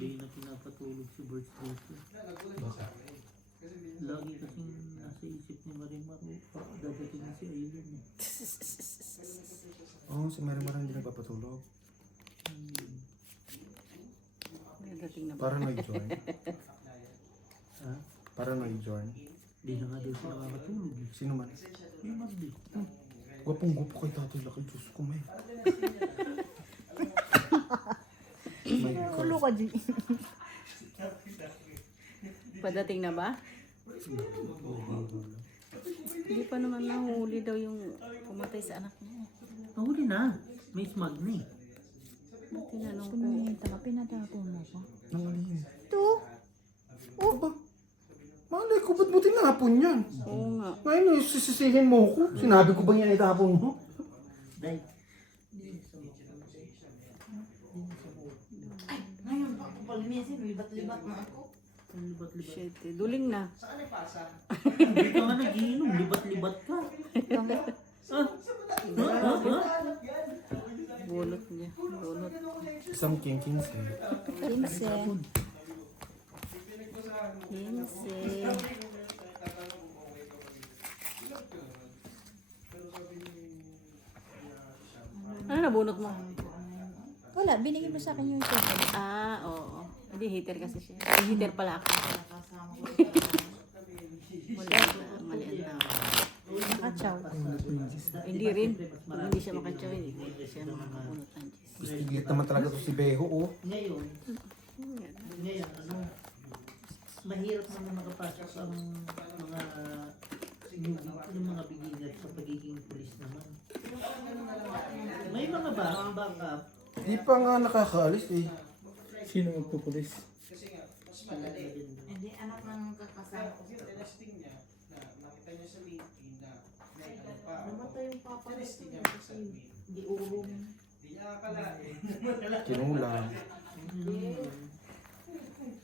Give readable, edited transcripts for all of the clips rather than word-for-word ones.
Hindi na pinapatulog si Birds dito. Lagi kasing nasa isip ni Marimar, dadating na si Aileen eh. Oo, si Marimar hindi nagpapatulog. Dadating na ba? Para nag-join. Ha? Para nag-join. Hindi na nga daw siya nakakatulog eh. Sino man? Yung Mardi. Gwapong-gwapo kay Tatay Laki. Diyos ko, may. My Ulo God. ka, G. Padating na ba? Hindi pa naman nahuli daw yung pumatay sa anak niya. Nahuli na. May smug na eh. Tinanong ko. Pumunta ka, pinatapon mo pa. Nangalin. Ito? Oh, ba? Malay ko, ba't mo tinapon yan? Oo nga. Ngayon, sisisihin mo ko. Sinabi ko ba yan itapon mo? Dahil. Ngayon pa ako palinisin, libat-libat na ako. Libat-libat. Shit, eh. Duling na. Hindi ka nga nagiinom. Libat-libat ka. Ah? Ha? Bunot niya. Bunot. Isang king-king eh. 15. 15. Ano nabunot mo? Wala, binigay mo sa akin yung cellphone. Ah, oo. Hindi, hater kasi siya. Hater pala ako. Mali ang tao. Nakachaw. Hindi rin. Pag hindi siya makatsaw, hindi siya makakapunot ng Diyos. Istiglit naman talaga to si Beho, oh. Ngayon, ano, mahirap naman makapasok ang mga yung mga beginner sa pagiging pulis naman. May mga backup. Di pa nga nakakaalis eh. Sino magpupulis? Hindi, anak ng kakasama ko. Namatay yung papa ko kasi hindi urong. Kinulang.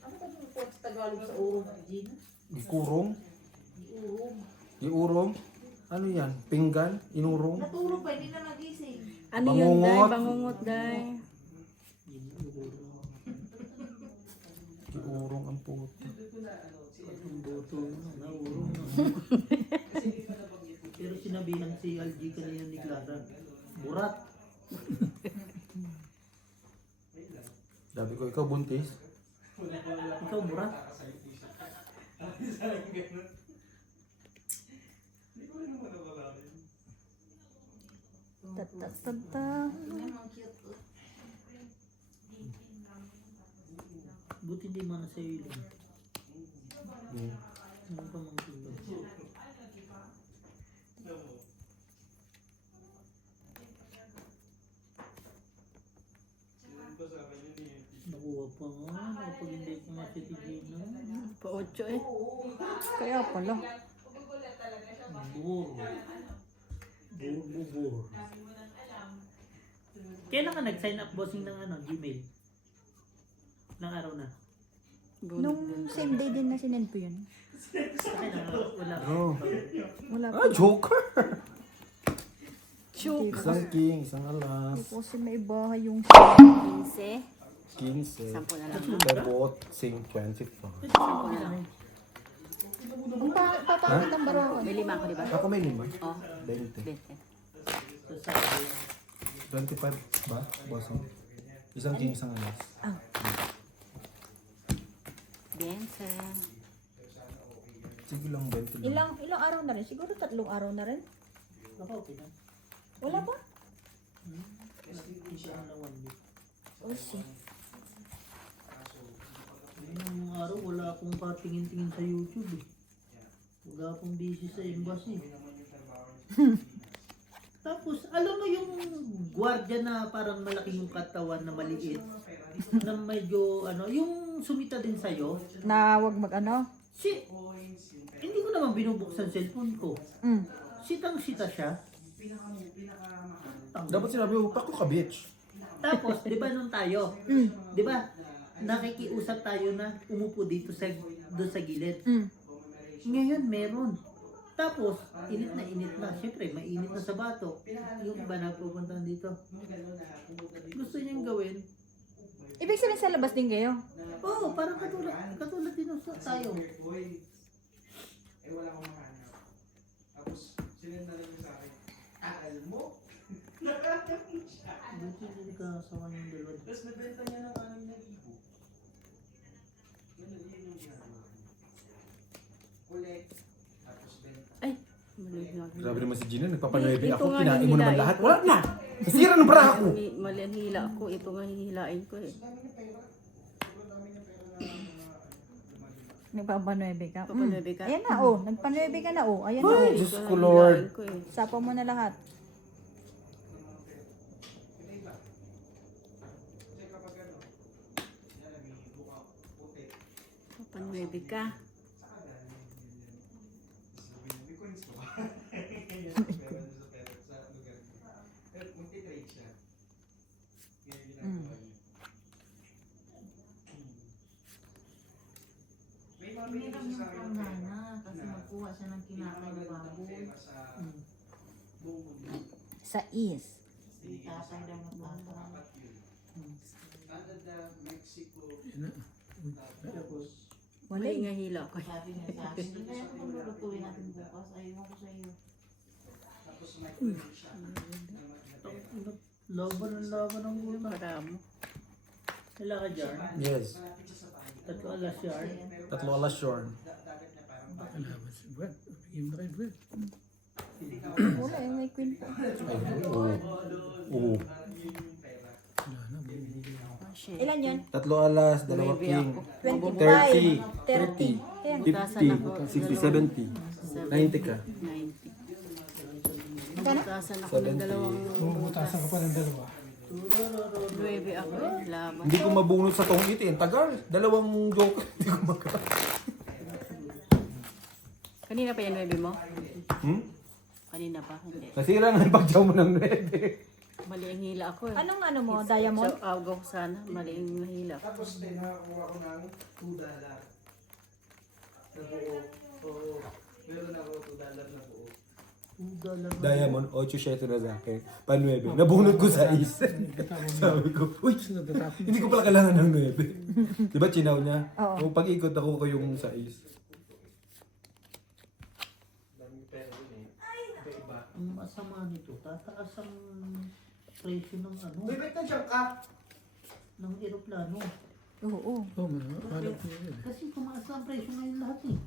Ano ka yung po sa Tagalog sa urong, Gina? Ikurong. Di urong. Iurong. Ano yan? Pinggan? Inurong? Natulog pa, hindi na nagising. Ano yun, Day? Bangungot. Bangungot, Day. Iurong ang puto. Ang boto, naurong na. Pero sinabihan si LG kanina ni Clara, burat. Sabi ko, ikaw buntis. Ikaw burat. Tata. Ang cute. Buti di man sa iyo lang. Hmm. Ano pa mga tulog? Nakuha pa nga, kapag hindi ko nga si Tigina. Pa-8 eh. Kaya pala. Bur. Bur. Kailan ka nag-sign up bossing ng ano, Gmail? Nang araw na? Bunot Nung din. same day din na sinend ko yun. Kasi na, wala. Oh. Wala pa. Ah, Joker! Chook. Isang king, isang alas. Kasi may bahay yung 15. 15. 10 na lang. They're both same 25. 10 na lang. Ang papakit ang barawan. May 5 ako, di ba? Ako may 5. Oh, 20. 20. Tapos sabi, 25 ba? Bossing? Isang king, isang alas. Ah. 20. Sige lang, 20 lang. Ilang araw na rin? Siguro 3 araw na rin. okay na. Wala pa? Hindi siya na 1 week. Oh, shit. Nung araw, wala akong patingin-tingin sa YouTube eh. Wala akong busy sa embassy. Tapos, alam mo yung gwardiya na parang malaki yung katawan na maliit, na medyo, ano, yung sumita din sa'yo, Na wag mag-ano? hindi ko naman binubuksan cellphone ko. Mm. Sitang-sita siya. Dapat sinabi mo, paklo ka, bitch. Tapos, di ba nung tayo, di ba, nakikiusap tayo na umupo dito sa, doon sa gilid. Mm. Ngayon, meron. Tapos, init na. Siyempre, mainit na sa bato. Yung iba na pupunta dito. Gusto niyang gawin, Ibig sabihin sa labas din kayo? Oo, parang katulad din sa tayo. Wala akong mahanap. Tapos, sinend na rin sa akin. Akal mo? Buti hindi ka sawa ng dalawa. Tapos nabenta niya ng 6,000. Ganun, yun yung ginagawa ko. Collect, tapos benta. Ay, mali nga. Grabe naman si Gina, nagpapanuebe Ito ako, nga, kinain mo naman hinihilain lahat. ko. Wala na! Nasira ng bra ako! Mali ang hila ko. Ito nga hihilain ko eh. Nagpapanuebe ka? Papanuebe ka? Ayan na, oh. Nagpanuebe ka na, oh. Ayan na, Ay, oh. Diyos Ito ko, nga Lord. hihilain ko eh. Sapa mo na lahat. Papanuebe ka. Hiniram yung panghana kasi magkuha siya ng kinakay na baboy. Sa is. Tatay daw ng tatay. Canada, Mexico, Tapos, Wala Mali eh. nga hila ko. Sabi niya sa akin, hindi kaya kung lulutuin natin bukas, ayaw ko sa iyo. tapos microwave siya. laban ng gulma. Para mo. Wala ka dyan. Yes. Tatlo alas yard. Tatlo alas shorn. Alaman si Brad. Bigyan mo na kay Brad. Wala eh, may queen pa. Oo. Oo. Wala na. Bibigyan ako. Ah, shit. Ilan yan? Tatlo alas, dalawa Baby king. ako. 25. 30. Ayan. 50, 60, 70. 90 ka. 90. Magkano? Butasan ako ng 70. dalawang Bubutasan ka pa ng dalawa. 9 ako eh. Laban. Hindi ko mabunot sa tong itin. Tagal. Dalawang joke. Hindi ko magka. Kanina pa yan 9 mo? Hmm? Kanina pa? Hindi. Nasira nga yung pagjaw mo ng 9. Mali ang hila ako eh. Anong ano mo? Diamond? So, awgaw ko sana. Mali ang hila ko. Tapos din, nakakuha ko ng $2. Na buo. Oo. Meron ako $2 na buo. $2. Diamond, 8.7 na sa akin. Pa 9. Nabunot ko sa is. Sabi ko, uy, hindi ko pala kailangan ng 9. Diba chinaw niya? Oo. Kung pag-ikot ako ko yung sa is. Ang masama nito, tataas ang presyo ng ano, ba't nandiyan ka? ng eroplano. Oo. Oo, alam ko yun. Kasi tumaas na ang presyo ngayon lahat eh.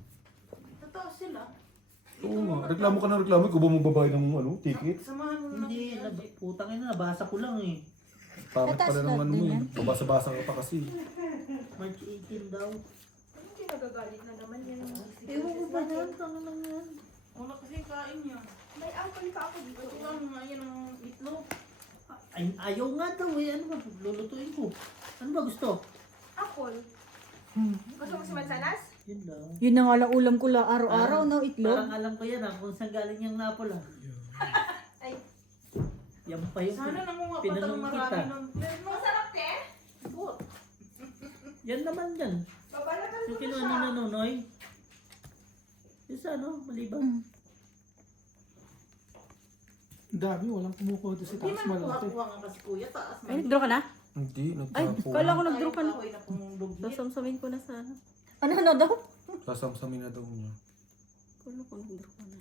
Totoo sila. Oo nga. Reklamo ka na reklamo. Ikaw ba magbabayad ng ano, ticket? Samahan mo na. Hindi, putang ina, nabasa ko lang eh. Pangit Tataas pala ng lahat ano mo din eh. yan. Babasa-basa ka pa kasi. March 18 daw. Anong kinagagalit na naman yan? Ewan ko ba yan? Tangan lang yan. Wala kasi kain niya. May apple ka ako dito. Ito mo nga yan ang itlog. Ay, ayaw nga daw eh. Ano ba? Lulutuin ko. Ano ba gusto? Apple? Gusto mo si Mansanas? Yun lang. Yun na nga lang ulam ko lang araw-araw, no? Itlog. Parang alam ko yan kung saan galing yung napol ah. Ay, Yan pa yung sana nangunga pa pinanong tayo marami kita. ng... Masarap te? Good. Yan naman yan. Babalagan Yung ko na kinuha siya. ni Nanonoy. Yung sa ano, malibang. Ang dami, walang kumukuha doon sa Hindi taas man malaki. kuha-kuha nga kasi kuya. Taas Ay, nag-draw ka na? Hindi, Ay, nagtapo. kala ko nag-draw ka na. Kahoy na pumundog. Sasamsamin ko na sana. Ano na daw? Sasamsamin na daw niya. Kala ko nag-draw ka na.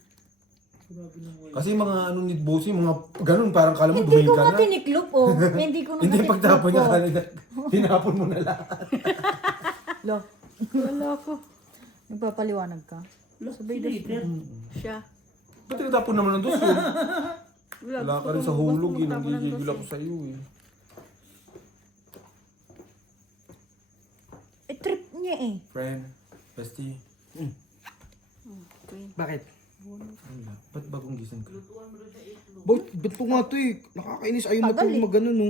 Grabe nung wala. Kasi mga ano ni Bossy, mga ganun, parang kala mo Hindi dumain ko ka nga na. tiniklop, oh. Hindi ko nga Hindi, tiniklop, pagtapon niya oh. kanina, tinapon mo na lahat. Lo, Wala ko. nagpapaliwanag ka. Sabay later. Siya. Ba't tinatapon naman ng dos yun? Wala gusto ka rin ko sa mag- hulog, gusto ko magtapon ng nanggigigil dos ako eh. sa iyo eh. Trip niya eh. Friend, bestie. Queen. Bakit? Wala. Ba't bagong gising ka? Ba't po nga ito eh? Nakakainis. Ayaw Tagal matulog eh. mag-ano no.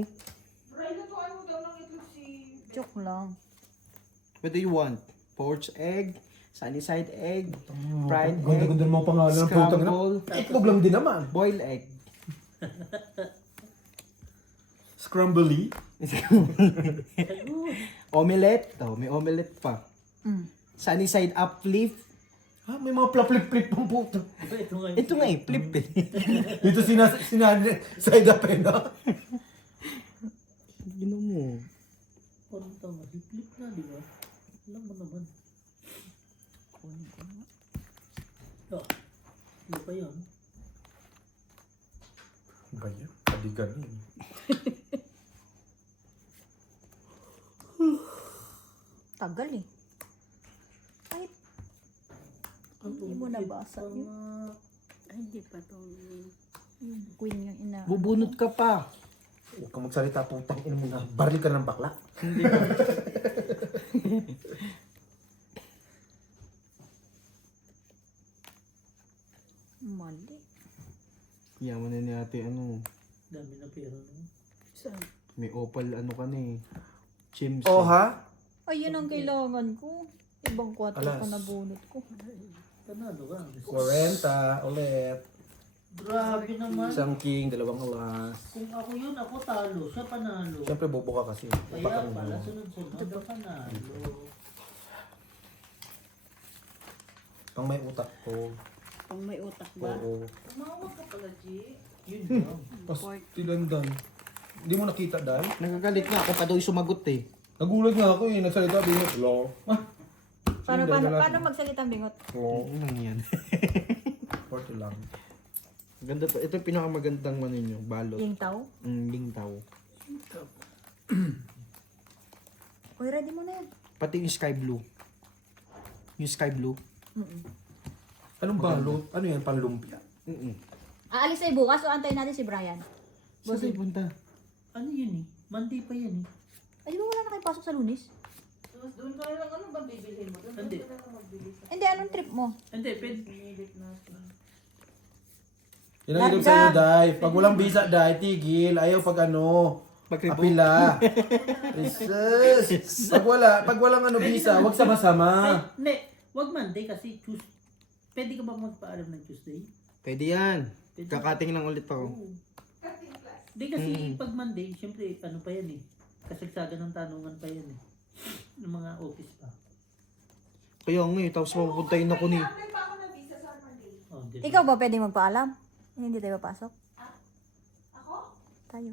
Bray, lutuan mo daw ng itlog si... Joke lang. What do you want? Poached egg, sunny side egg, fried egg, Ganda-ganda ng mga pangalan ng putang na. scramble, Itlog lang din naman. boiled egg. Scrambly. Omelette. Oh, may omelette pa. Mm. Sunny side up flip. Ha, may mga plap-flip-flip pang puto. Ito nga. Ito nga eh, flip eh. Dito side up eh, no? Gino mo. Parang tama, hip-lip na, di ba? Alam mo naman. Kunin ko nga. Oh, ano pa yun? Ba yan? Kadigan yun. Tagal eh. Ay, hindi mo nabasa yun. Ay, hindi pa to. Yung queen yung ina. Bubunot ka pa. Huwag kang magsalita, putang ina mo na. Baril ka ng bakla. Hindi ka. Mali. Yaman na ni ate ano. Dami na pera no? Saan? May opal ano ka na eh. Chims. Oh ha? Ay, yun ang kailangan ko. Ibang 4 Alas. pa nabunot ko. Panalo ka. 40 ulit. Grabe naman. Isang king, dalawang alas. Kung ako yun, ako talo. Siya panalo. Siyempre bobo ka kasi. Kaya Bakang pala, mo. sunod-sunod ka panalo. Pang may utak ko. Pang may utak ba? Oo. Tumawag ka pala, G. Yun lang. Pas tilandan. Hindi mo nakita dahil? Nagagalit nga ako pa daw yung sumagot eh. Nagulat nga ako eh. Nagsalita din yung hello. Paano magsalita ang bingot? Oo. Ano lang yan? 40 lang. Ganda to. Ito yung pinakamagandang ano nyo. Balot. Yung tao? Lingtaw. Uy, ready mo na yan. Pati yung sky blue. Yung sky blue. Anong balot? Ano yan? Panlumpia? Aalis tayo bukas o antayin natin si Brian? Saan tayo punta? Ano yun eh? Monday pa yan eh. Ay, di ba wala na kayo pasok sa Lunes? Tapos doon ka lang, ano ba bibilhin mo? Doon Hindi. ka lang magbili sa Hindi, anong trip mo? Hindi, pwede. pinilit natin. Yan ang hirap sa'yo, Day. Pag walang visa, Day, tigil. Ayaw pag ano. Pag-rebook. Apila. Jesus. Pag walang ano visa, wag sama-sama. Hindi, wag Monday kasi Tuesday. Pwede ka ba magpaalam ng Tuesday? Pwede yan. Kakating lang ulit ako. Oo. Hindi kasi pag Monday, syempre ano pa yan eh. Kasagsagan ng tanungan pa yan eh. Ng mga office pa. Kaya nga eh. Tapos mapupuntahin ako ni. Apply pa ako ng visa sa Monday. Oh, di ba? Ikaw ba pwede magpaalam? Hindi tayo papasok? Ako? Tayo.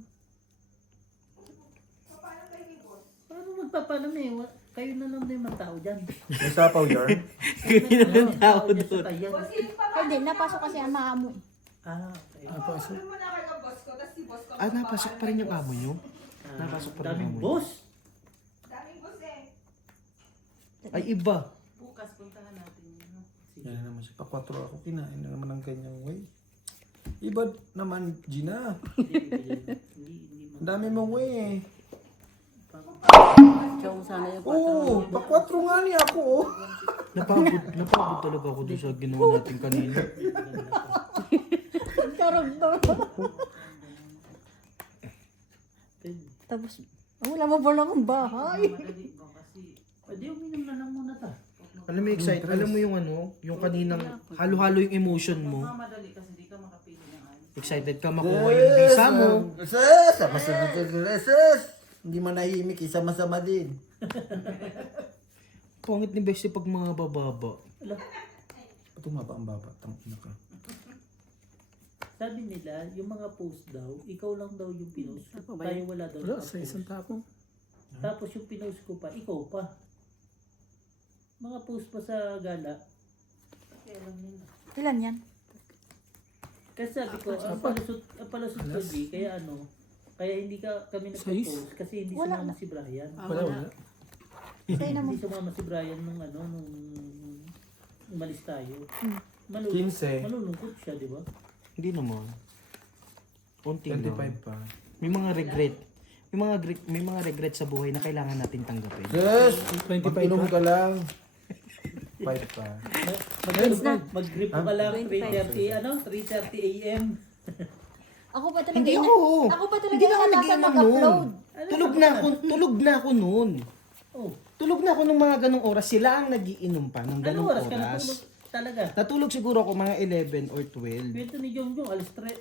So, paano kayo ni boss? Paano magpapalam eh? Kayo na lang din mga tao dyan. May sapaw yarn. Ano tao doon? Boss, yung pa Ay, hindi. Napasok kasi ang maamo eh. Ah, okay. Ano mo na kayo ng boss ko, tapos si boss ko. Ah, napasok pa rin yung amo nyo? Napasok pa rin Daming yung amo. boss. Daming boss eh. Ay, iba. Bukas, puntahan natin yun. Yan na naman siya. Pa-4 ako. Kinain na naman ng kanyang way. Iba naman, Gina. Hindi Ang dami mong way eh. Chow sana yung Oo, pa-4 nga niya ako oh. Napagod talaga ako doon sa ginawa natin kanina. Karagdo. Tapos, wala mo pala akong bahay. Madali ba kasi? Pwede uminom na lang muna ta. Alam mo, excited. Alam mo yung ano, yung kaninang halo-halo yung emotion mo. Madali kasi di ka makapili ng ayos. Excited ka makuha yung visa mo. Sus! Sama-sama sus! Hindi man nahimik, isama-sama din. Pangit ni Bestie pag mga bababa. Ito nga ba ang baba? Tangina ka. Sabi nila, yung mga post daw, ikaw lang daw yung pinost. Ako ba Tayo yun? wala daw Wala, nakapost. sa isang tapo. Tapos yung pinost ko pa, ikaw pa. Mga post pa sa gala. Kaya lang nila. Ilan yan? Kasi sabi ko, ang palusot ko di, kaya ano, kaya hindi kami nagpo-post kasi hindi Wala sumama na. si Brian. Wala. Sa'yo naman. Hindi sumama si Brian nung umalis tayo. 15. Malulungkot siya, di ba? Hindi naman. Unti lang. 25 pa. May mga regret. May mga regret sa buhay na kailangan natin tanggapin. Sus! Mag-inom ka lang. 5 pa. Mag-grip ka lang 3:30, 3:30 AM. Ako pa talaga Hindi ina- ako. Ako pa talaga Hindi na ako inalasan nag-inom mag-upload. nun. Tulog na ako noon. Oh, Tulog na ako nung mga ganong oras. Sila ang nagiinom pa ng anong ganong oras ka oras. natulog talaga? Natulog siguro ako mga 11 or 12. Kwento ni Jongjong, alas 3.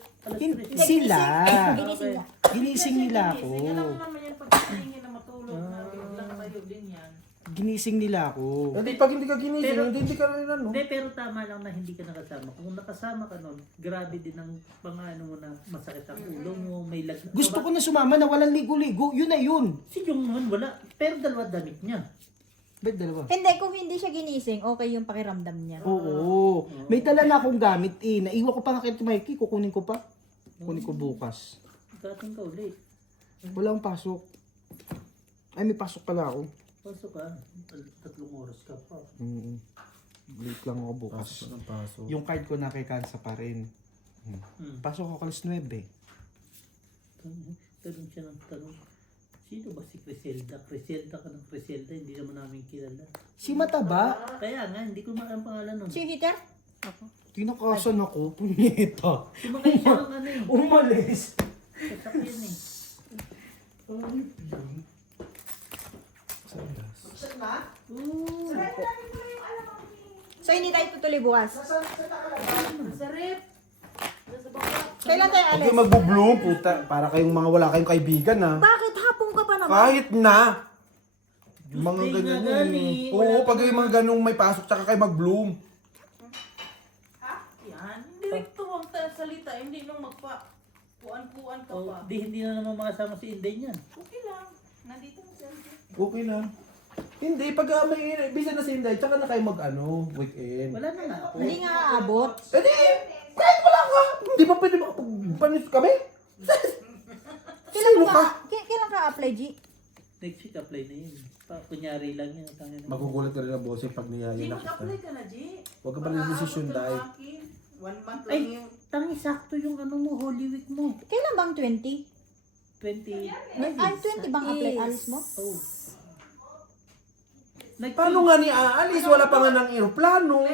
Sila. Ginising na. Ginising nila ako. Alam mo naman yan, pag hingin na matulog na, biglang tayo din yan. ginising nila ako. Hindi, pag hindi ka ginising, Pero- hindi ka rin ano. Hindi, pero tama lang na hindi ka nakasama. Kung nakasama ka nun, grabe din ang pangano mo na masakit ang ulo mo, may lag... Gusto ko na sumama na walang ligo-ligo. Yun na yun. Si Jong naman wala, pero dalawa damit niya. Ba't dalawa? Hindi, kung hindi siya ginising, okay yung pakiramdam niya. Oo. May dala na akong gamit eh. Naiwan ko pa nga kay Mikey. Kukunin ko pa. Kunin ko bukas. Kating ka ulit. Wala akong pasok. Ay, may pasok pala ako. Pasok ka, 3 oras ka pa. Late lang ako bukas. Pasok. Yung card ko nakikansa pa rin. Pasok ako alas 9. Tanong siya ng tanong, sino ba si Criselda? Criselda ka ng Criselda, hindi naman namin kilala. Si Mataba. Kaya nga, hindi ko ang pangalan nun. Si Heater? Ako. Tinakasan ako. Punyeta. Sumakay siya ng ano eh. Umalis. Sasakyan eh. Oo. So, hindi tayo tutuloy bukas. Sa rep. Nasa baba. Kailan tayo Huwag alis? kayo magbo-bloom, puta. Para kayong mga wala kayong kaibigan, ha. Bakit hapon ka pa naman? Kahit na. Yung mga Tuesday ganyan nga gani, eh. wala Oo, pa pag yung mga ganong may pasok, tsaka kayo mag-bloom. Yan. Direkto ang salita. Hindi nung magpa-kuan-kuan ka pa. Hindi na naman makasama si Inday niyan. Okay lang. Nandito ang cellphone. Okay lang. Hindi, pag may bisa na si Inday, tsaka na kayo mag-ano, weekend. Wala na nga ako. Hindi nga aabot. Eh di, kahit wala ka. Hindi ba pwede makapag-panis kami? Kailan Sino ka? Kailan ka apply, G? Next week apply na yun. Kunyari lang yan. Tangin na. Magugulat ka rin ang boss pag Di niyaya na mag-apply kita. ka na, G. Huwag ka pala ng desisyon, Day. 1 month lang Ay, yung... tangi sakto yung ano mo, Holy Week mo. Kailan bang 20? 20. Ay, 20 bang apply? Alis mo? Oh. Paano nga ni aalis? Wala pa nga ng aeroplano.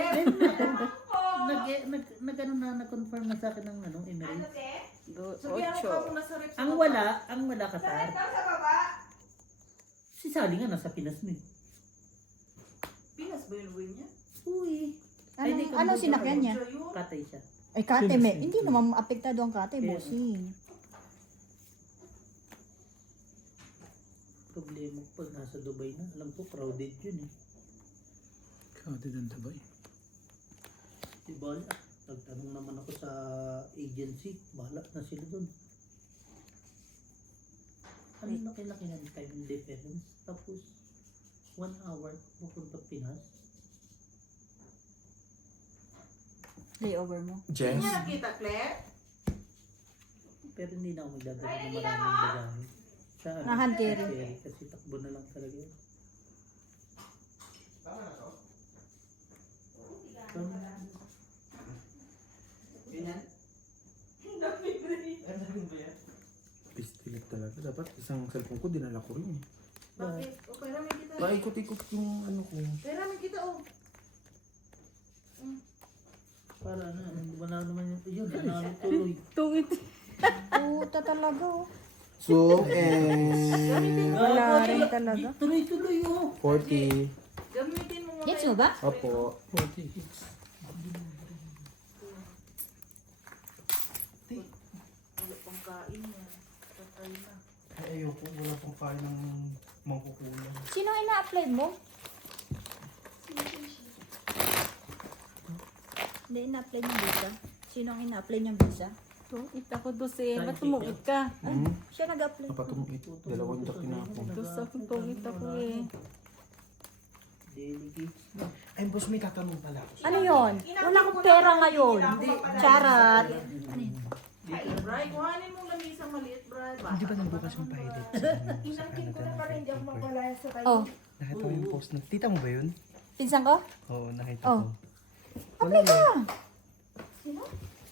Nag-ano na, nag-confirm na sa akin ng ano, Emirates. Sabihan mo pa muna sa rep. Ang wala Qatar. Si Sally nga nasa Pinas mo eh. Pinas ba yung win niya? Uy. Ano sinakyan niya? Siya yun. Katay siya. Ay, kate, hindi naman apektado ang kate, bossing. Problema pag nasa Dubai na. Alam ko, crowded yun eh. Crowded ang Dubai. Di ba? Nagtanong naman ako sa agency. Bahala na sila dun. Ano laki-laki ng time difference? Tapos, 1 hour pupunta Pinas. Layover mo. Jess? Hindi niya nakita, Claire? Pero hindi na ako magdadala ng maraming bagahe. Sa ano, Ah, hand carry. carry, kasi takbo na lang talaga yun. Ganyan. Pistilit talaga. Dapat isang cellphone ko, dinala ko rin. Bakit? O, pera may kita. Maikot-ikot yung ano ko. Pera may kita, oh. Para ano, wala naman yun. Ano tuloy. Tungit. Puta talaga, oh. So, and... Wala rin talaga. Tuloy-tuloy oh. 40. Gamitin mo Gets mo ba? Opo. Wala pang kain yan. Patay na. Ay, ayoko. Wala pang kain ng mangkukulang. Sino ina-apply mo? Hindi, ina-apply niyang visa. Sino ang ina-apply niyang visa? Tungit ako dosi. Ba't tumungit ka? Siya nag-apply. Napatong ito. Dalawang jack na ako. Dos ako tungit ako eh. Delegates na. Ay, boss, may tatanong pala ako. Ano yon? Wala akong pera ngayon. Charat. Ay, Bray, kuhanin mong lamisang maliit, Bray. Hindi ba nang bukas yung pilot? Inangkin ko na para hindi ako magbalaya sa tayo. Oh, Nakita ko yung post na. Tita mo ba yun? pinsan ko? Oo, nakita Oh. ko. Apply ka.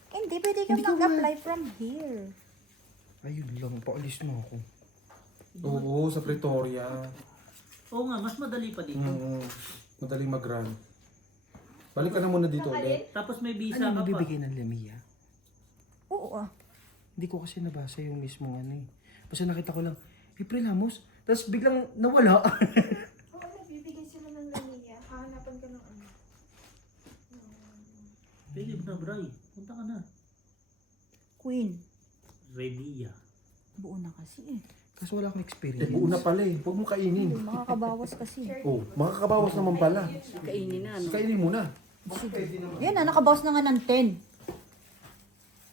Hindi, pwede ka mag-apply from here. Ayun lang, paalis na ako. Oo, sa Pretoria. Oo nga, mas madali pa dito. Madaling mag-run. Balik ka na muna dito ulit. Tapos may visa Ano ka pa. mabibigay ng Lemia? Oo, ah. Hindi ko kasi nabasa yung mismo ano eh. Basta nakita ko lang, April Ramos. Tapos biglang nawala. Oo, nagbibigay sila ng laniya. Hahanapan ka ng ano. Pwede na, Bray. Punta ka na. Queen. Revilla. Buo na kasi eh. Kasi wala akong Eh, experience. buo na pala eh. Huwag mo kainin. Makakabawas kasi. Oh, makakabawas naman pala. Kainin na, ano? Kainin mo na. Yan na, nakabawas na nga ng 10.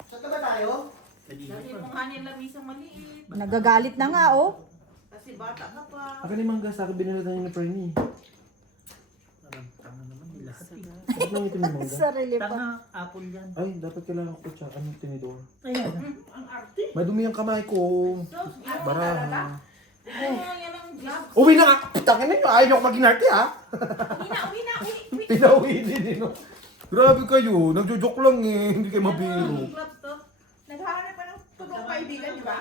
Saan ba tayo? Dahil mo nga nila misang maliit. Nagagalit na nga, oh. Kasi bata ka pa. Akin yung mangga sa akin, binilatan niyo ni Fernie. Parang tanga naman yung lahat. Bakit nang ito yung mangga? Sarili pa. Tanga, apple yan. Ay, dapat kailangan ko siya. Anong tinidor? Ayan. Ang arte. May dumi ang kamay ko. Bara. Yan ang gloves. Uwi na nga! Tangin na nyo, ayaw nyo ako mag-inarte ha? Uwi na. Pinauwi din eh, no? Grabe kayo, nagjo-joke lang eh, hindi kayo mabiro. Yung gloves to. Naghahanap pa ng totoong kaibigan, di ba?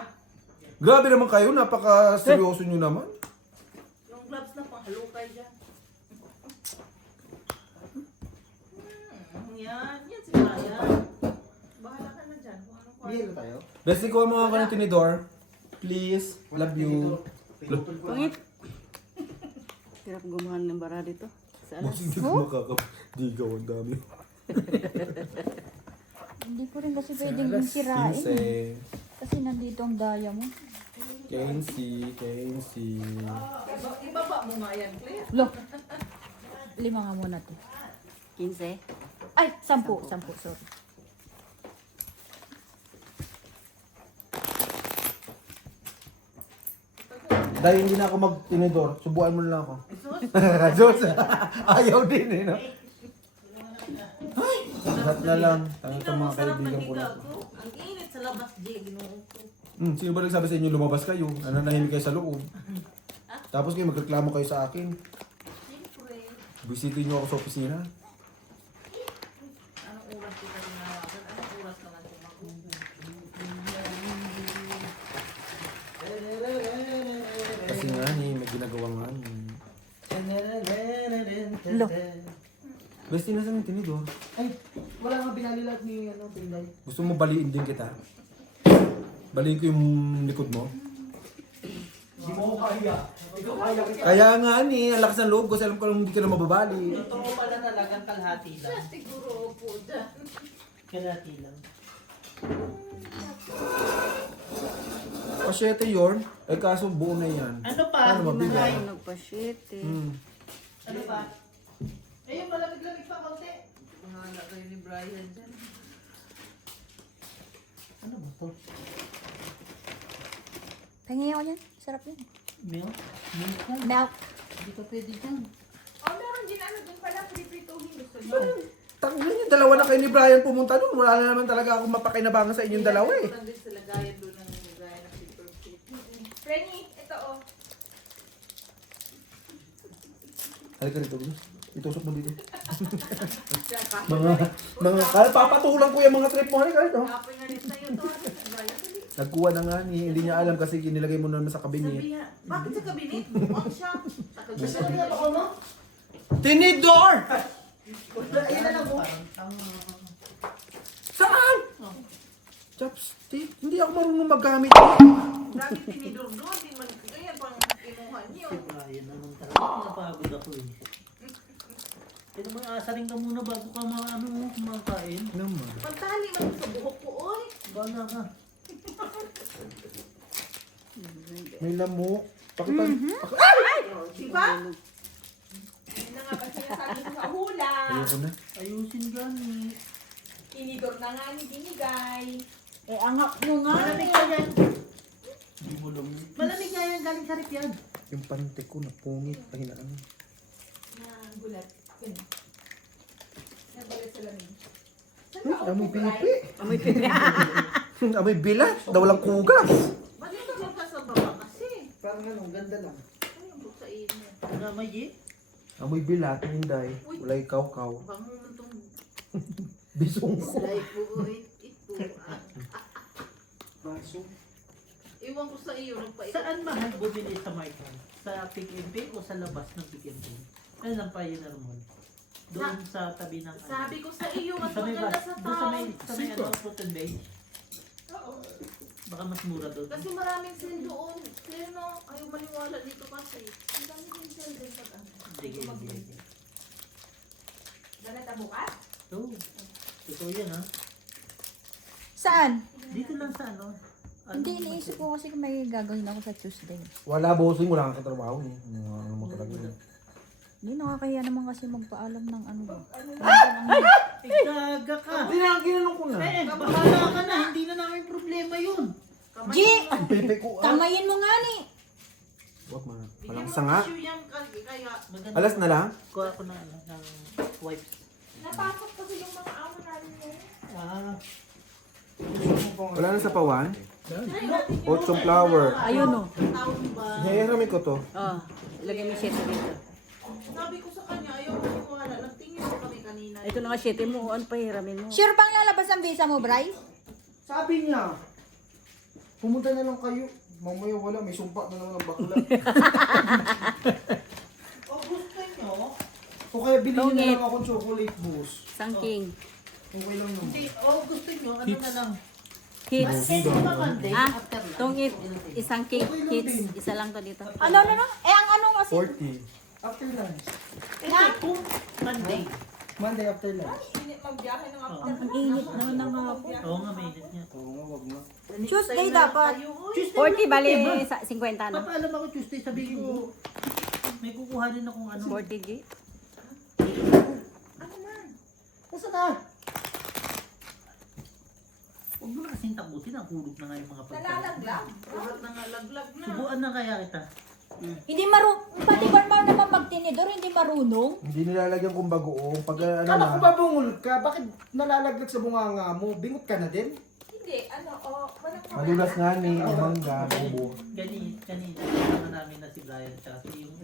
Grabe naman kayo, napaka-seryoso nyo naman. Yung gloves na panghalukay dyan. Yan si Brian. Bahala ka na dyan. Kung anong Hindi na tayo. Bestie ko mga ka ng tinidor. Please, love you. Pangit. Hirap gumahan ng bara dito. Sa alas. Boss, hindi ko makakadigaw, ang dami. Hindi ko rin kasi pwedeng sirain. eh. 15. Kasi nandito ang daya mo. Kenzie. Ibaba mo nga yan, Claire. Lo. 5 nga muna to. 15. Ay, 10. 10, sorry. Dahil hindi na ako mag-tinidor, subuan mo na lang ako. Sus, ayaw din eh, no? Ay, lahat na lang. Tangan sa mga kaibigan ko na. Ang init sa labas, Jay. Ginoo ko. Sino ba nagsabi sa inyo lumabas kayo? Nananahimik kayo sa loob. Tapos kayo magreklamo kayo sa akin. Siyempre. Bisitin nyo ako sa opisina. Anong oras kita tinawagan? Anong oras naman sumagot? Kasi nga may ginagawa nga Lo. Besti na saan yung tinidor? Ay, wala nga binalilat ni Pinday. Gusto mo baliin din kita? Baliin ko yung likod mo? Hindi mo ko kaya. Ikaw kaya kita. Kaya nga ang lakas ng loob ko. Kasi alam ko lang hindi ka na mababali. Totoo pala talagang kalahati lang. Siguro po dyan. Kalahati lang. Pasyete yun. Eh kaso buo na yan. Ano pa? Paano mabigat? Ay, nagpa-shit eh. Ano ba? Ayun, malamig-lamig pa konti. Bahala kayo ni Brian dyan. Ano ba to? Tangi ako yan. Sarap yan. Milk? Milk yan. Milk. Hindi ka pwede dyan. Oh, meron din ano din pala, pripituhin. Gusto nyo? Tangin yung dalawa na kayo ni Brian pumunta doon. Wala na naman talaga akong mapakinabangan sa inyong dalawa eh. Meron din sa lagayan doon ng lagayan ng paper plate. Renny, ito oh. Halika rito, Bruce. Itusok mo dito. Diyan, kahit Kaya papatulang ko yung mga trip mo. Halika rito. kapoy na rin sa'yo to. Ano si Brian? Dali. Nagkuha na nga ni. Hindi niya alam kasi kinilagay mo naman sa kabinet. Sabihan, bakit sa kabinet? Buwang siya. Takot siya sa kabinet. Tinidor! Ayun na lang mo. Parang tanga. Saan? Chopstick? Hindi ako marunong maggamit. Dami tinidor doon. Di man kaya pang kinuha niyo. Si Brian naman talaga. Napagod ako eh. Pero may asarin ka muna bago ka kumakain. Naman. Pagtali man sa buhok ko, oy. Bala ka. May lamok. Pakipan. Di ba? Yun na nga kasi nasabi ko sa hula. Ayoko na. Ayusin gani. Tinidor na nga ni binigay. Eh, angak mo nga. Malamig ka yan. Malamig nga yan. Galing sa rip yan. Yung pante ko napunit. Pahinaan. Na gulat. Yun. Nagulat sa lamig. Amoy pipi. Amoy pipi. Amoy bilat. Daw lang kugas. Bakit ito ka sa baba kasi? Parang ano, ganda lang. Ano yung buksa inyo? Ano may ye? Amoy bilat. Hinday. Walay kaw-kaw. Bango mo itong Bisong ko. slide po. Ito. Baso. Iwan ko sa iyo. Nagpait. Saan mahal bumili sa market? Sa Pick and Pay o sa labas ng Pick and Pay? Ano lang pa yun naman? Doon sa tabi ng ano? Sabi ko sa iyo, mas Sa may maganda sa doon sa may, town. sa may ano, fruit and veg. Baka mas mura doon. Kasi maraming sale doon. Pero no, ayaw maniwala dito kasi. Ang dami din sale din pag ano. Sige, sige. Ganit bukas? So, totoo yan ha. Saan? Dito lang sa ano, Hindi, iniisip ko kasi kung may gagawin ako sa Tuesday. Wala, bossing. Wala kang katrabaho eh. Ano mo talaga yun. Hindi, nakakahiya naman kasi magpaalam ng ano ba. Gaga ka. Hindi na, ginanong ko na. Bahala ka na. Hindi na namin problema yun. G! Pipi ko. Tamayin mo nga ni! Wag mo na. Walang sanga. Yan kaya. Maganda. Alas na lang? Kuha ko ng, ng wipes. Napasok kasi yung mga amo namin ngayon. Ah. Wala na sa pawan? Oats and flour. Ayun o. Hihiramin ko to. Oh, ilagay mo yung 7 dito. Sabi ko sa kanya, ayaw ko maniwala. Nagtingin ko kami kanina. Ito na nga 7 mo. Ano pa hiramin mo? Sure bang lalabas ang visa mo, Bray? Sabi niya, pumunta na lang kayo. Mamaya wala, may sumpa na naman ang bakla. O gusto nyo? O kaya bilhin na Tungit. lang akong chocolate boss. Sangking. Okay lang naman. Hindi. O gusto nyo? Ano na lang? Hits. Pwede ba Monday? Ah, After lunch? tungit. Isang cake. Hits. Isa lang to dito. Ano? Eh, ang ano kasi? 40. After lunch. Hindi. Kung Monday. Monday after lunch. Ang init naman ng hapon. Oo nga, may init niya. Oo nga, wag na. Tuesday dapat. Tuesday 40 bali ba? 50 na. Papaalam ako Tuesday, sabihin ko, may kukuhanin akong ano. 40 G. Nasa na? Huwag mo na kasing takutin, ang hulog na nga yung mga pagkain. Nalalaglag. Lahat na nga laglag na. Subuan na kaya kita. Hindi pati ba naman magtinidor, hindi marunong? Hindi nilalagyan kong bagoong. Pag ano Kala ko na. ba bungol ka? Bakit nalalaglag sa bunganga mo? Bingot ka na din? Hindi, walang Madulas nga ni mangga, bubo. Kanina, kasama namin na si Brian tsaka si yung...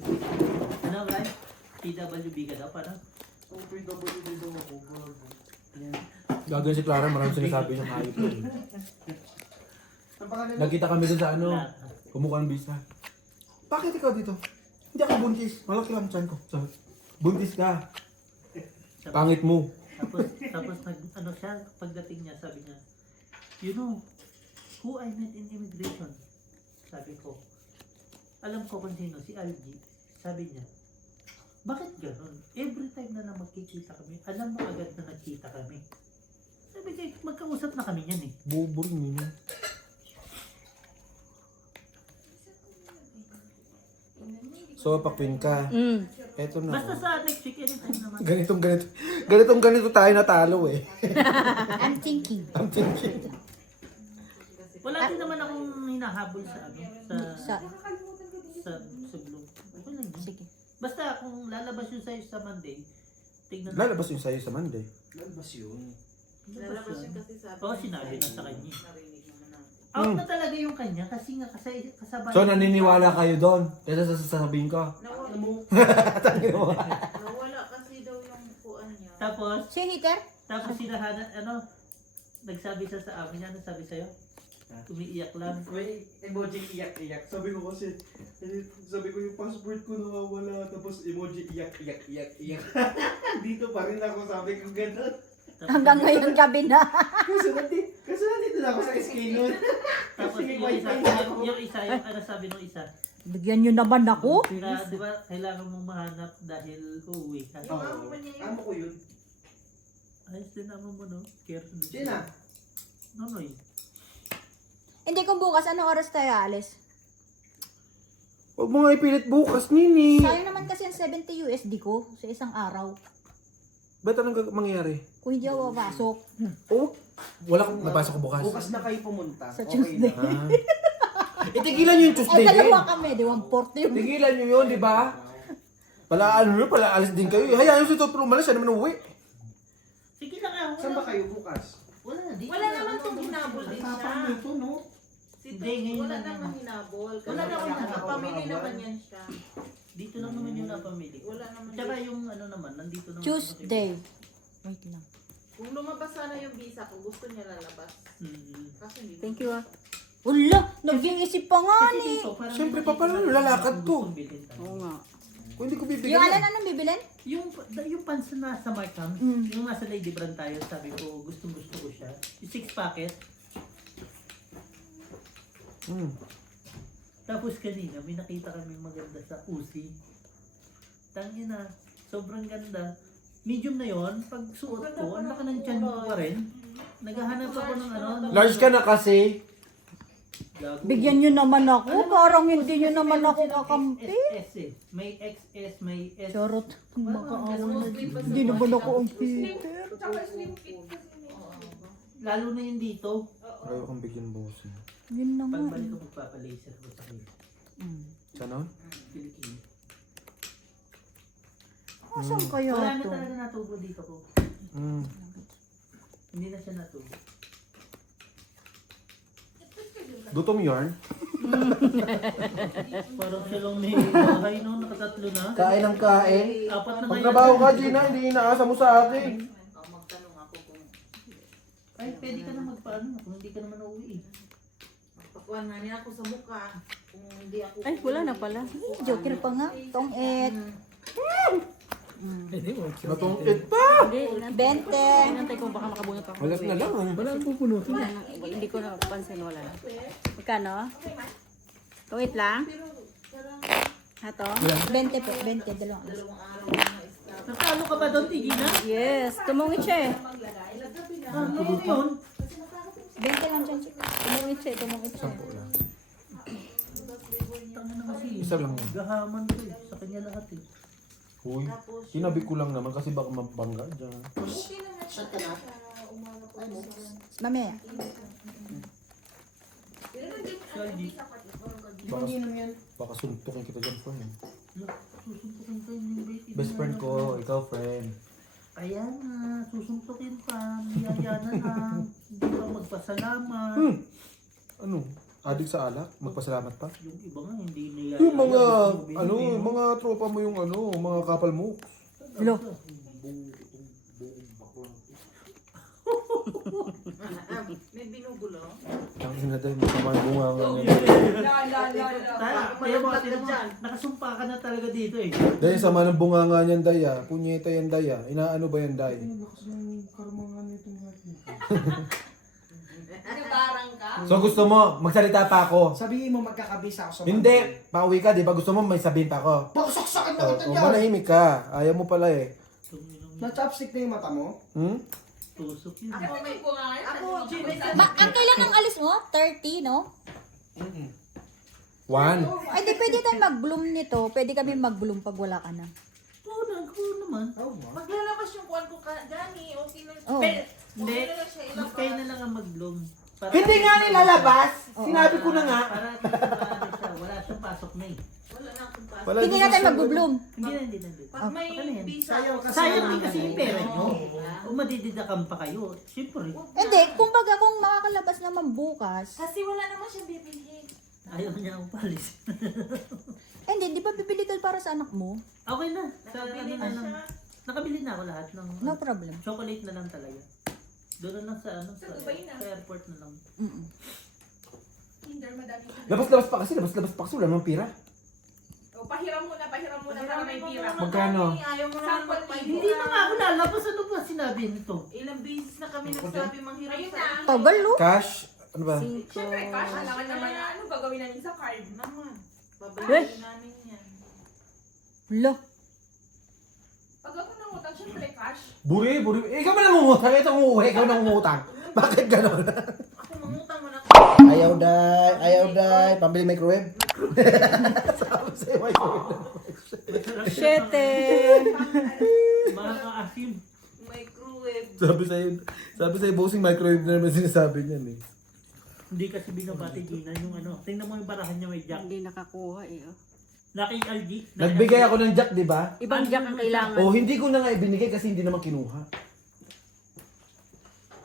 Ano Brian? PWB ka daw, parang? Gagawin si Clara, maraming sinasabi siyang hayop. Ang pangalan mo? Nagkita kami dun sa ano, Lahat. kumuha ng visa. Bakit ikaw dito? Hindi ako buntis. Malaki lang tiyan ko. Sabi, buntis ka. Pangit mo. Tapos ano siya, pagdating niya, sabi niya, you know, who I met in immigration? Sabi ko, alam ko kung sino, si Algie. Sabi niya, bakit ganun? Every time na magkikita kami, alam mo agad na nagkita kami. Sabi niya, magkausap na kami yan eh. Bubo rin yun. So, pakwin ka. Eto na. Basta sa next week, anytime naman. Ganito tayo natalo eh. I'm thinking. I'm thinking. Wala din naman akong hinahabol sa ano, Sa, sa sublog. Okay lang yun. sige. Basta kung lalabas yun sa'yo sa Monday, tignan Lalabas yun sa'yo sa Monday. Lalabas yun. Lalabas yun kasi sabi. Oo, sinabi na sa kanya. Narinig naman natin. Out na talaga yung kanya kasi nga kasabay. So, naniniwala kayo doon. Kaya sasabihin ko. Nawala kasi daw yung kuan niya. Tapos Si Hitter? sila nagsabi siya sa amin, ano sabi sa'yo? Umiiyak lang. May emoji iyak-iyak. Sabi ko kasi, sabi ko yung passport ko nawawala. Tapos emoji iyak-iyak. Dito pa rin ako, sabi ko gano'n. Hanggang ngayon gabi na. Kasi nandito na ako sa SK noon. Tapos Kasi may yung isa, wifi na ako. yung isa, yung ano sabi nung isa, Bigyan nyo naman ako. na, di ba, kailangan mong mahanap dahil uuwi ka. Yung amo mo niya Amo ko yun. Ayos din naman mo, no? Care to Sina? Nonoy. Hindi kung bukas, anong oras tayo alis? Huwag mo nga ipilit bukas, Nini. Sayang naman kasi ang 70 USD ko sa isang araw. Ba't anong mangyayari? Kung hindi ako papasok. Oh, wala kang napasok ko bukas. Bukas na kayo pumunta. Sa Okay Tuesday. na. Itigilan nyo yung Tuesday din. Dalawa kami, di 140 yung... Tigilan nyo yun, di ba? Pala ano yun, pala alis din kayo. Hayaan nyo si Toto umalis, siya naman uwi. Sige lang ah. Saan ba kayo bukas? Wala na. Dito Wala na, naman ano, tong hinabol din siya. Tapang nito, no? Hindi, ngayon Wala lang naman naman. hinabol. Kasi Wala naman nakapamili naman yan siya. Dito lang naman yung napamili. Wala naman. Tsaka yung ano naman, nandito naman. Tuesday. Wait lang. Kung lumabas sana yung visa ko, gusto niya lalabas. Kasi hindi. Thank you ah. Wala, nag-iisip pa nga Kasi ni. dito, parang Siyempre, nakikita pa, paano natin lalakad kung to? gustong bilhin tayo. Oo nga. Kung hindi ko bibigyan Yung yan. Alan, anong bibilin? Yung pants na sa Markham, Mm. yung nasa Lady Brand tayo, sabi ko, gustong gusto ko siya. Yung 6 packet. Tapos kanina, may nakita kami maganda sa Uzi. Tangina, sobrang ganda. Medium na yon, pag suot ko, ang laki ng tiyan ko pa rin. Naghahanap ako ng ano. Large ka na kasi. Gago. Bigyan nyo naman ako. Parang hindi nyo naman Meron ako silang kakampi. XS eh. May XS, may S. Charot. Makaawa na. Slim pa Hindi sila. naman ako ang Slim, Peter. tsaka slim fit kasi may Lalo na yung dito. Ayaw kong bigyan bossing. Yun na nga. Pagbalik ko magpapalaser ko sa kayo. Sana? Pilipino. Asan kaya Wala na to? talaga natubo dito ko. Hindi na siya natubo. Gutom yarn? Parang siya lang may bahay no, nakatatlo na. Kain ng kain. Apat na Magtrabaho ka, Gina. Hindi inaasa mo sa akin. Magtanong ako kung Ay, pwede ka na magpaano kung hindi ka naman uuwi eh. pakuan na niya ako sa mukha. Kung hindi ako... Ay, wala na pala. Joker pa nga. Tong-et. Natungkit pa! Hindi, 20. inantay ko baka makabunot ako. Walat na lang. Wala ang pupunutin. Hindi ko napansin, wala na. Magkano? Wait lang. Hato? 20 po. 20. Dalawang alas. Natalo ka ba doon, Tigina? Yes, tumungit siya eh. Ano yun? 20 lang dyan, chick. Tumungit siya, tumungit siya. Sampo lang. Tanga na kasi. Isa lang yun. Gahaman ko eh. Sa kanya lahat eh. Uy, sinabi ko lang naman kasi baka mabangga dyan. Mamaya. Shelby. Baka suntukin kita dyan, friend. Susuntukin ka yung baby. Best friend ko, ikaw, friend. Kaya nga, susuntukin pa. Niyaya na lang. Hindi ba magpasalamat? Ano? Adik sa alak? Magpasalamat pa? Yung iba nga hindi niyaya. Yung mga, Gusto mo ano, binigay, no? mga tropa mo yung ano, mga kapal mo. Lo. May binugulo. Ang ina dahil masama yung bunga nga niya. Kaya mo, nakasumpa ka na talaga dito eh. Dahil sama ng bunga nga niyan, Daya. Punyeta yan, Daya. Inaano ba yan, Day? Barang ka? So gusto mo, magsalita pa ako. Sabihin mo magkakabisa ako sa Hindi, pauwi ka, di ba? Gusto mo may sabihin pa ako. Pakusaksakan na Oh, kita oh, dyan! manahimik ka. Ayaw mo pala eh. Na-chopstick na yung mata mo? Hmm? Tusok yun. Ako may bunga. Ako, Jimmy. Ang kailan ng alis mo? 30, no? 1. Ay, di pwede tayo mag-bloom nito. Pwede kami mag-bloom pag wala ka na. Oo naman. Maglalabas yung kuwan ko ka, Gani. Okay na. Oh. Hindi, kayo na lang ang mag-bloom. Para- Hindi nga nilalabas. Oo. Sinabi ko na nga. Para ano siya, wala siyang pasok na eh. Wala na akong pasok. Wala Hindi na tayo mag-bloom. Hindi na. Pag may Baka na yan. visa Sayang ako, kasi Sayang din naman kasi yung ganun. pera nyo. O madididakan pa kayo. Siyempre, Hindi, kumbaga kung makakalabas naman bukas, Kasi wala naman siyang bibilhin. ayaw niya upalis. hindi, di ba bibili ka para sa anak mo? Okay na. Sa Nakabili ano na na lang. siya. Nakabili na ako lahat ng No problem. chocolate na lang talaga. Doon na lang sa ano Sa Dubai na. sa airport na lang. Mm-mm. Tinder, madami ka. Labas-labas pa kasi. Labas-labas pa kasi. Wala namang pira. O, pahiram muna para may pira. Magkano? Ayaw mo naman Sample magpahiram. Hindi na nga ako lalabas. Ano ba sinabi nito? Ilang beses na kami nagsabi manghiram Ayun sa na. Tagal, no? Cash. Ano ba? Siyempre, cash. Alangan naman na ano gagawin namin sa card. naman. Babayarin namin yan. Lo. Pag ako nangutang, siyempre, cash. Buri. Ikaw ba nangungutang? Ito ang uuwi. Ikaw nangungutang. Bakit gano'n? Ako mangutang man ako. Ayaw, day. Pambili microwave. Sabi sa'yo, microwave. Shete! Mga kaasim. Microwave. Sabi sa'yo, bossing microwave na naman sinasabi niyan eh. Hindi kasi binabati Gina yung ano. Tingnan mo yung barahan niya may jack. Hindi nakakuha eh. Oh. Naki LG. Nagbigay ako ng jack, di ba? Ibang jack ang kailangan. O hindi ko na nga ibinigay kasi hindi naman kinuha.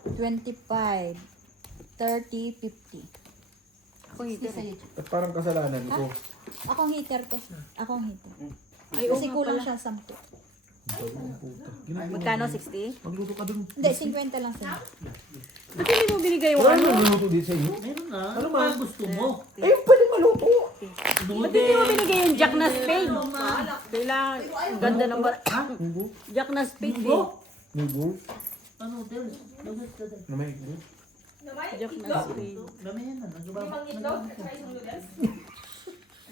25, 30, 50. Ako hindi. At parang kasalanan ko. Ako ang hater, te. Ako ang hater. Ay, oo Kasi nga kulang pala. siya 10. Magkano? 60? Magluto ka dun. Hindi, 50 lang sila. Ba't hindi mo binigay yung Wala ano? nang luluto dito sa inyo. Meron na. Ano Ano ba? ba gusto mo? Eh, pwede maluto. Ba't hindi mo binigay yung jack na spade? Kailangan, ganda ng jack na spade eh. Noodles. Ano, Del? Lugas ka, Del. Na may igloo. Naman, Jack na itlog. spade. Mamaya na. Nagawa Limang itlog at saka isang noodles.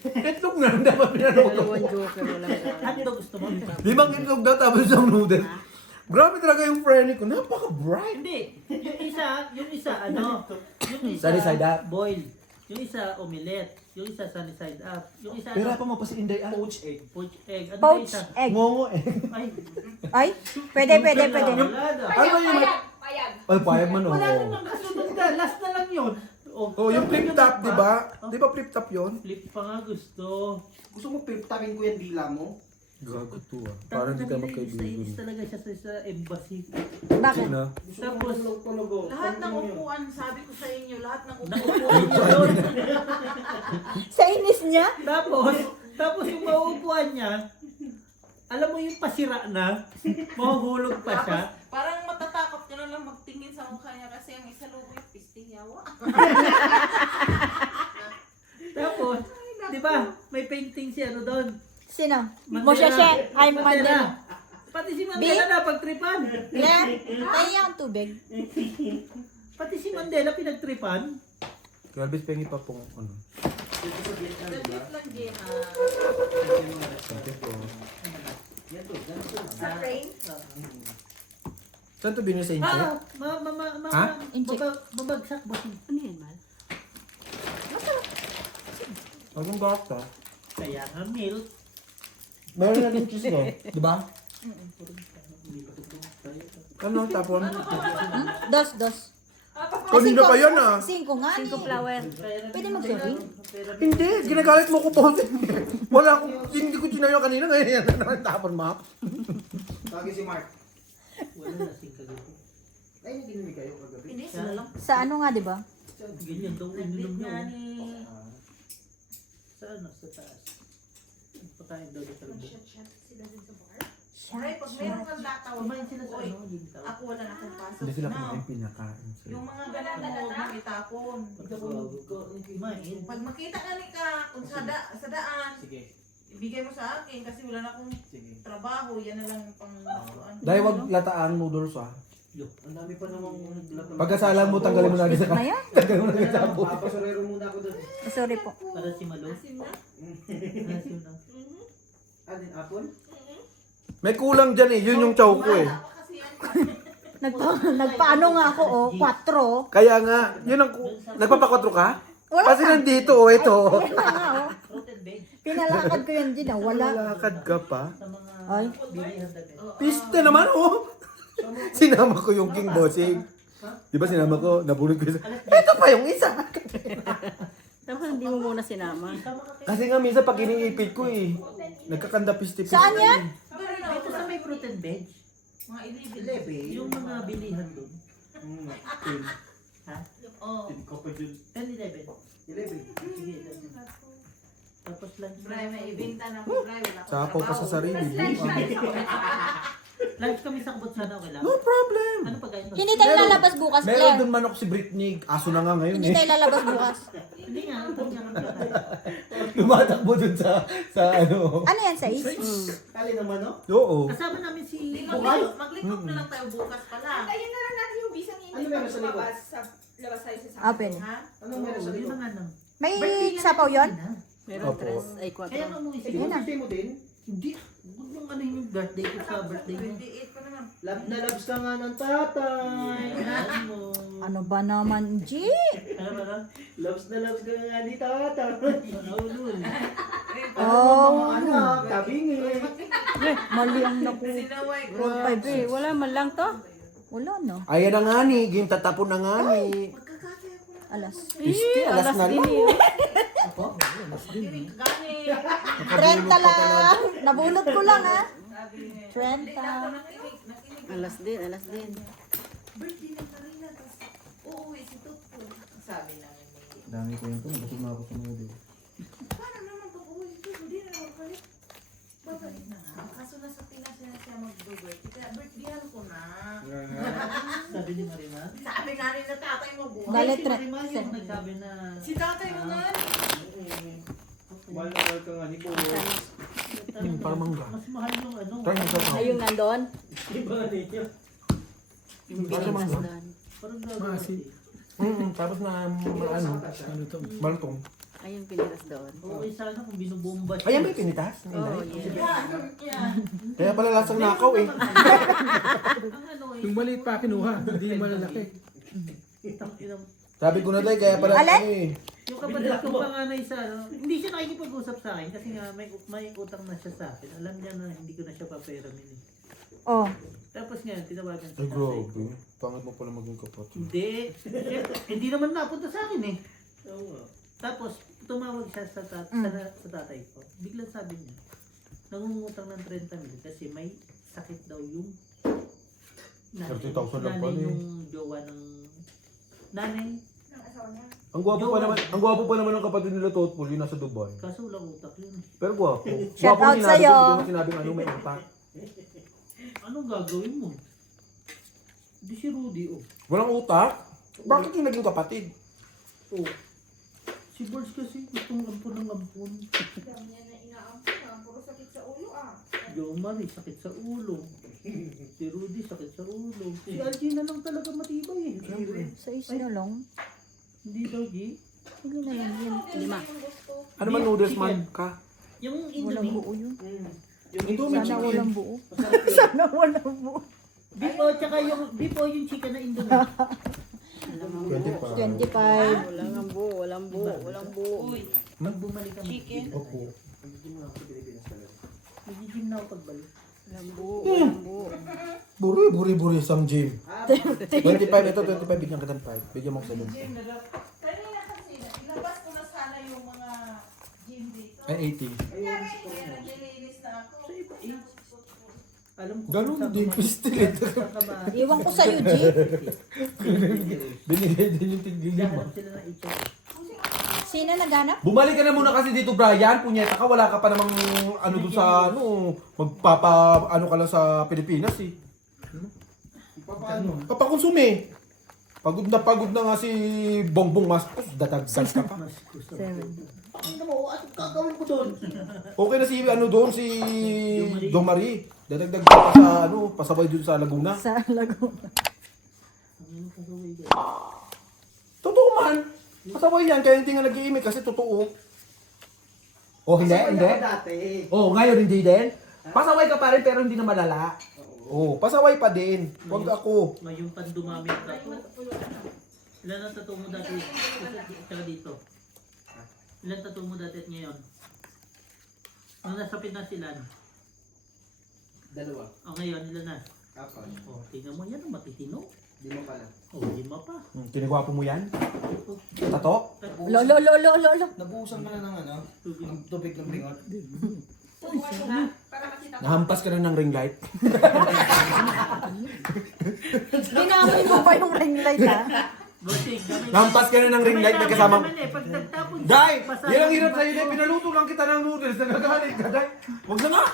Itlog na, dapat pinaluto. Dalawang joker, walang jack. Hotdog gusto mo? 5 itlog daw tapos isang noodles. Grabe talaga yung friend ko. Napaka-bright. Hindi. Yung isa, ano? Yung isa, Sunny side up. boil. Yung isa, omelette. Yung isa, sunny side up. Yung isa, Pero pa mo pa si Inday ah. Poach egg. poached egg. Ano ba Poached isa? egg. Ngongo eh. Ay, Ay, pwede. wala na. Ano yun? Ay, payag man Wala oh. namang kasunod ka. Last na lang yun. Oh, yung flip top, di ba? Di ba flip top yun? Flip pa nga gusto. Gusto mo piptakin ko yung dila mo? Gago to ah. Parang di tayo Inis magkaibigan. talaga siya sa embassy. Bakit? Sino? Tapos, Lahat ng upuan, sabi ko sa inyo, lahat ng upuan. nakukuha niya doon. Sa inis niya? Tapos yung mauupuan niya, alam mo yung pasira na, mahuhulog pa siya. Parang matatakot ka na lang magtingin sa mukha niya kasi ang isa lubo yung pisting yawa. Tapos, di ba, may painting si ano doon. Sino? Mandela. Mosheshe. Ay, Mandela. Pati si Mandela napagtripan. Claire, tayo ang tubig. Pati si Mandela pinagtripan. Galbis pengi pa pong ano. Saglit lang, Gemma. Sa frame. Saan to binili sa inche? Ha? Incheck. Babagsak ba? Ano yan, Mal? Anong gata? Kaya nga milk. Meron na din cheese no? Di ba? Ano tapon? Dos. Kanina pa yan ah. 5 nga. 5 flower. Pwede mag-sorry? Hindi, ginagalit mo ko po. Wala akong, hindi ko tinayo kanina ngayon yan na tapon map. Tawagin si Mark. Wala na sing kagabi. Ay, hindi ginamig kayo kagabi. Hindi, sila lang. Sa ano nga, di ba? Ganyan daw ininom niya. Nga ni... Sa ano? Sa taas. Pakain daw sa loob. Sila din sa bar. Ay, pag meron kang tatawag, Kumain sila sa oy, ano? Gintaw. ako wala na akong pasok. Hindi sila na. kumain pinakain. Yung mga ganun mo, huwag mo itapon. Kumain. Pag makita ka ni ka kung sa daan, Sige. ibigay mo sa akin kasi wala na akong Sige. trabaho, yan na lang yung pang... Dahil wag lataang noodles ah. Yo. Ang dami pa namang lahat. Pagkasalan mo, tanggalin mo na agad sa Ano yan? Tanggalin mo na agad sa apo. Papasorero muna ako doon. Sorry po. Para si Malo. Asim na? Asim na. Ah, din apple? May kulang dyan eh, yun yung chow ko eh. Wala pa kasi yan. Nagpaano nga ako, 4. Kaya nga, yun ang, nagpapakwatro ka? Wala Kasi na. nandito oh, ito. Yan na nga, oh. Fruit and veg. Pinalakad ko yan din, wala. Lakad ka pa. Sa mga Ay. bilihan dati. Piste naman oh. Sinama ko yung King Bossing. Di ba sinama ko, nabulog ko isa. Ito pa yung isa. Tapos hindi mo muna sinama. Kasi nga minsan pag iniipit ko eh. Nagkakanda piste-piste. Saan yan? Dito sa may fruit and veg. Mga Lebe. Yung mga bilihan doon. Ha? Oh, Hindi ko pa dyan. 10-11. 11. Sige. Tapos lunch. Bray, may ibenta na po, Bray. Wala akong Sapo pa sa sarili. Lunch kami sa kabot sana, okay lang? No problem. Ano pagkain mo? Hindi tayo lalabas bukas, Meron Claire. dun manok si Britney. Aso na nga ngayon Hindi eh. tayo lalabas bukas. Hindi nga, ito nga kami. Lumatakbo dun sa ano. Ano yan, 6? Kali naman, no? Oo. Kasama namin si Hindi, Bukay. mag-likop na lang tayo bukas pala. Antayin na lang natin yung bisang Ano hindi meron pag sa likod? lumabas sa labas tayo sa Ah, pwede. Ha? Anong meron sa Yun likod? na nga lang. May sapaw yun? Meron Opo. 3 ay 4. Kaya nga umuwi si Sige na. Birthday mo din? Hindi. Huwag mong ano yung birthday ko sa birthday mo. 28 pa naman. Love na loves ka nga ng tatay. Ayan mo. Ano ba naman, G? Ano ba lang? Loves na loves ka nga ni tatay. Ano nun? Oh, Anak, tabingi. mali ang naku. Sinaway ko. Road 5, Eh, wala man lang to. Wala, no? Ayan na nga ni. Yung tatapon na nga ni. Alas. Piste, alas na din lang. eh. Kiring kagani. 30 lang. Nabunot ko lang, ha? Sabi niya. 30. Hindi na ako nakinig. Alas din. Birthday ng Karina. Tapos uuwi si Tutto. Sabi namin ni... Dami ko yun po. Gusto mo ako sa mood. Paano naman pag uwi si Tutto? Hindi na magbalik. Babalik na nga. Kaso nasa Pinas na siya mag-birthday. Kaya birthdayhan ko na. Sabi ni Marina. Sabi nga rin na tatay mo buhay. Bale, Si Marima yung nagsabi na... Si tatay mo nga. Mahal na mahal ka nga ni Boss. Parang mangga. Mas mahal yung ano. Try mo sa Ay, yung nandun. Iba ninyo. Yung Parang pinitas mangga. doon. Parang gagawin. Tapos na ano, malutong. Ay, yung pinitas doon. Okay sana kung binubomba siya. Ayan ba yung pinitas? Oo, yeah. Kaya pala lasang nakaw eh. Ang ano eh. Yung maliit pa kinuha, hindi yung malalaki. Tangina. Sabi ko na tayo, kaya pala Alin? ano eh. Yung kapatid ko panganay sa ano, hindi siya nakikipag-usap sa akin kasi nga may utang na siya sa akin. Alam niya na hindi ko na siya paperamin eh. Oh. Tapos ngayon, tinawagan sa Ay, tatay ko. grabe. Pangit mo pala maging kapatid. Hindi. Hindi naman napunta sa akin eh. Tapos, tumawag siya sa tatay ko. Biglang sabi niya, nangungutang ng 30 mil kasi may sakit daw yung 30,000 lang pala eh. yung jowa ng nanay. Ng asawa niya. Ang gwapo pa naman ng kapatid nila Totpol, yun nasa Dubai. Kaso walang utak yun. Pero gwapo. Shout out Gwapo sa'yo. Hindi mo sinabing ano may utak. Anong gagawin mo? Di si Rudy oh. Walang utak? Bakit yung naging kapatid? Oh. Si Balls kasi gustong ampun ng ampun. Dami niya na inaampun ah. Puro sakit sa ulo ah. Jo Marie, sakit sa ulo. Si Rudy, sakit sa ulo. Si Algina lang talaga matibay eh. Sa is na lang. Hindi daw, G. Sige na lang yun. Lima. Ano man noodles man ka? Yung Walang Indomie. buo yun. Indomie Sana chicken. walang buo. Sana walang buo. Beef o, tsaka yung chicken na Indomie. 25. 25. Walang buo, walang buo, walang buo. Pag bumalik kami. Chicken? Opo. Magigim na ako pagbalik. Walang buo, walang buo. Buri, Sam Jim. 25 ito, 25. Bigyan ka ng 5. Bigyan mo ko sa lunch. Kanina kasi, ilabas ko na sana yung mga gym dito. Ay, 80. Kaya naglilinis na ako. Sa iba, eh. Alam ko Ganun saan din, ka pistilit. saan ka ba? Iwan ko sa'yo, G. Binigay din yung tigil Naghanap sila ng HR. Sino naghanap? Bumalik ka na muna kasi dito, Brian. Punyeta ka, wala ka pa namang ano doon sa magpapa ano ka lang sa Pilipinas eh. Paano? Papakonsume. Pagod na nga si Bongbong Maskos, datagdag ka pa. 7. Ano mo, at gagawin ko doon? Okay na si ano doon, si Dong Marie. Dadagdag ka pa sa ano, pasabay doon sa Laguna. Sa Laguna. Totoo man. Pasabay yan, kaya hindi nga nag-iimik kasi totoo. Oh, hindi? Dati. Oh, ngayon hindi din? Pasaway ka pa rin pero hindi na malala. Oh, pasaway pa din. Huwag ako. Ngayon pa dumami ang tato. Ilan ang tato mo dati? Tsaka dito. Ilan tato mo dati at ngayon? Nung nasa Pinasilan. Dalawa. O ngayon, ilan na? Apat. O, tingnan mo yan, ang matitino. Di mo pala. O, 5 pa. Kinigwapo mo yan? Tato? Lolo. Nabuhusan ka na ng ano? Tubig. Ng tubig ng bingot? Para makita ko. Nahampas ka na ng ring light? Ginamit mo pa yung ring light, ha? Bossing, gamay. Nahampas ka na ng ring light na kasama. Naman eh, pag nagtapon Day! basa Yan ang yung- hirap sa'yo, Day. Pinaluto lang kita ng noodles. Nagagalit ka, Day. Huwag na nga.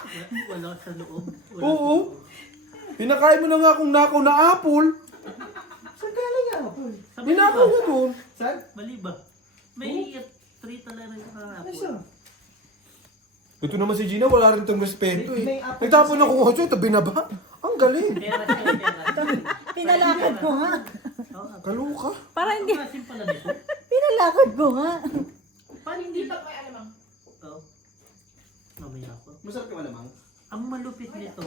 Wala sa loob. Wala Oo. sa loob. Pinakain mo na nga kung nakaw na apple. Saan galing nga po? Sa Hinakaw Maliba. na doon. Saan? Maliba. May treat talaga yung Ano kahapon. siya? Ito naman si Gina, wala rin itong respeto eh. May apple Nagtapon ako ko ito, binaba. Ang galing. Pera siya, pera. Pinalakad ko nga. Oo, Kaluka. Para hindi. Ang asim pala nito. Pinalakad ko nga. Paano Hindi hindi pa may alamang. Oo. Mamaya ako. Masarap ka malamang? Ang malupit nito,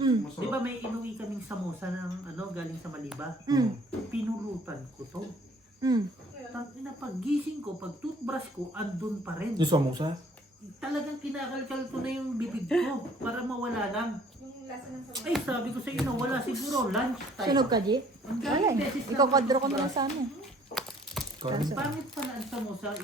Mm. di ba may inuwi kaming samosa ng ano galing sa Maliba? Mm. Pinulutan ko to. Mm. Tangina, pag gising ko, pag toothbrush ko, andun pa rin. Yung samosa? Talagang kinakalkal ko na yung bibig ko para mawala lang. Yung lasa ng sabaw. Ay, sabi ko sa inyo, wala siguro lunch time. Sunog ka, G? Ang Wala daming eh. beses na Ikaw-kwadro ko na lang sa ano. Ang pangit pala ang samosa ano,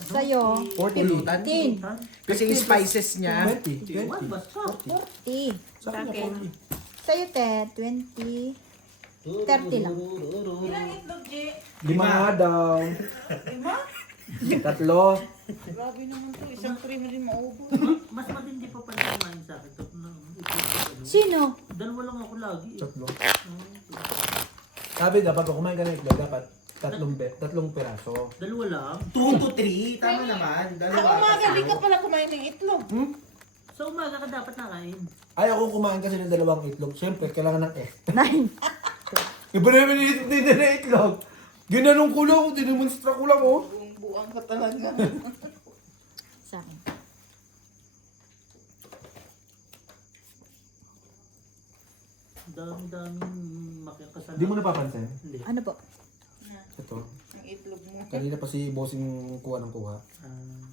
Sa'yo, 15. Kasi yung spices niya. 20. What? Basta. 40. Sa akin Sa akin. 40. Sa'yo, te, 20. 30 lang. Ilang itlog, J? 5 nga daw. 3. Grabe naman to, isang cream rin maubos. Mas matindi pa pala kumain sa akin. Ano. Sino? Dalawa lang ako lagi. 3. Sabi dapat kung kumain ka ng itlog, dapat 3 piraso. Dalawa lang. 2 to 3. Tama naman. Sa umaga, di ka pala kumain ng itlog. Sa umaga ka dapat nakain. Ay, ako kumain kasi ng 2 itlog. Siyempre, kailangan ng egg. 9. Iba naman din na itlog. Ginanong ko lang, dinemonstra ko lang, oh. Buang ka talaga. Sa akin. Dami-daming makakasalanan. Hindi mo napapansin? Hindi. Ano po? Ito. Ang itlog mo. Kanina pa si bossing kuha ng kuha. Ah,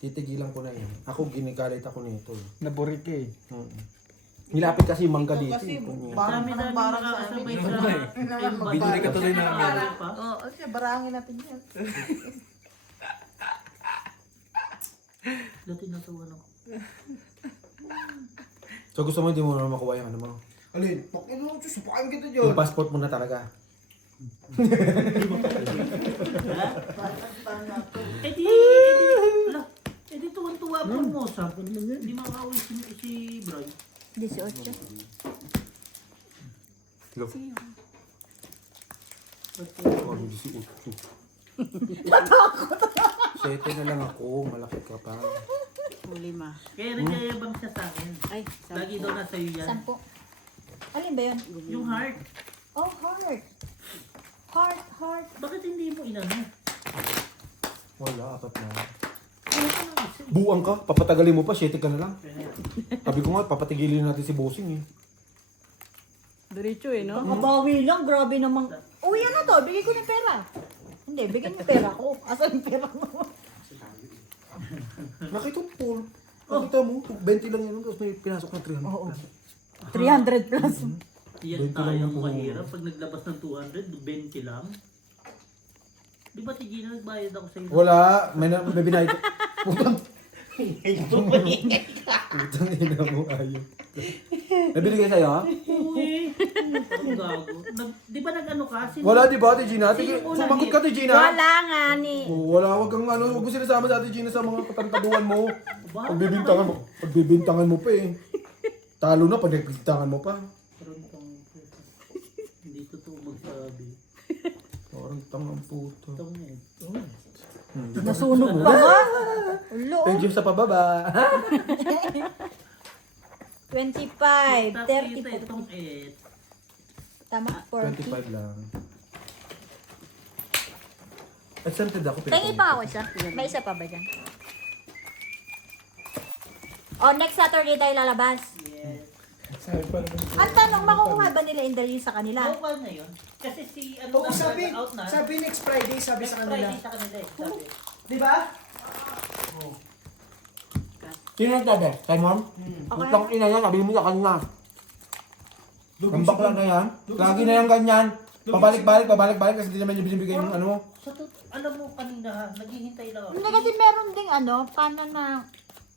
Titigilan ko na yan. Ako, ginagalit ako nito. Naburi ka eh. Nilapit kasi yung mangga dito. Kasi eh. parang makakasabay sa sa Binuri ka tuloy namin. Oo, kasi barangin natin yan. Dati natuwa ako. So gusto mo hindi mo na makuha yung ano mo? Alin? Pakin mo, susupain kita Yung dyan. passport mo na talaga. Eh di, ala, eh di tuwan-tuwa po mo sa. Hindi makauwi si Bray. 18. Look. But, Oh, hindi si Uto. Natakot! 7 na lang ako. Malaki ka pa. O, 5. kaya nagyayabang siya sa akin. Ay, Lagi daw nasa iyo yan. 10. Alin ba yun? Yung heart. Oh, heart. Heart. Bakit hindi mo inano? Wala, 4 na. Ano ka nang isa? Buang ka. Papatagalin mo pa. 7 ka na lang. Sabi ko nga, papatigilin natin si bossing eh. Diretso eh, no? Nakabawi lang. Grabe namang. Uy, ano to? Bigay ko ng pera. Hindi, bigyan niyo pera ko. Asan yung pera mo? Nakita mo, Paul. Nakita mo, 20 lang yun. Tapos may pinasok na 300. Oo. 300 plus. Yan 20 lang tayo yung kuha. mahirap. Pag naglabas ng 200, 20 lang. Di ba Tigina nagbayad ako sa iyo? Wala. May binayad ko. Putang. Putang ina mo, ayaw. Nabili kayo sa'yo, ha? Uy, ang gago. Di ba nag-ano ka? Wala, di ba, Ate Gina? Sino una Sumagot ni- ka, Ate Gina. Wala nga ni. Oh, wala, wag kang ano, wag mo sinasama sa Ate Gina sa mga katantaduhan mo. Bahala Pagbibintangan mo pa eh. Talo na pag nagbintangan mo pa. Parang tong- hindi totoo magsabi. Parang tangang puto. Itong ito. Nasunog pa ba? Ulo. Thank you sa pababa. 25, Tapos 30. itong it. Tama, 40. 25 lang. Exempted ako. Tingin pa ako isa. May isa pa ba dyan? Oh, next Saturday tayo lalabas. Yes. Ang tanong, makukuha ba nila interview sa kanila? Bawal na yun. Kasi si ano Oo, na, sabi, out na. sabi next Friday, sabi Next sa kanila. Friday sa kanila eh. Sabi. Di ba? Sino nagsabi? Simon? Okay. Utang ina yan, sabi mo sa kanya. Ang bakla na yan. Lagi na yan ganyan. Pabalik-balik kasi hindi naman niya binibigay yung ano mo. Alam mo kanina ha, naghihintay lang ako. Hindi kasi meron ding ano, paano na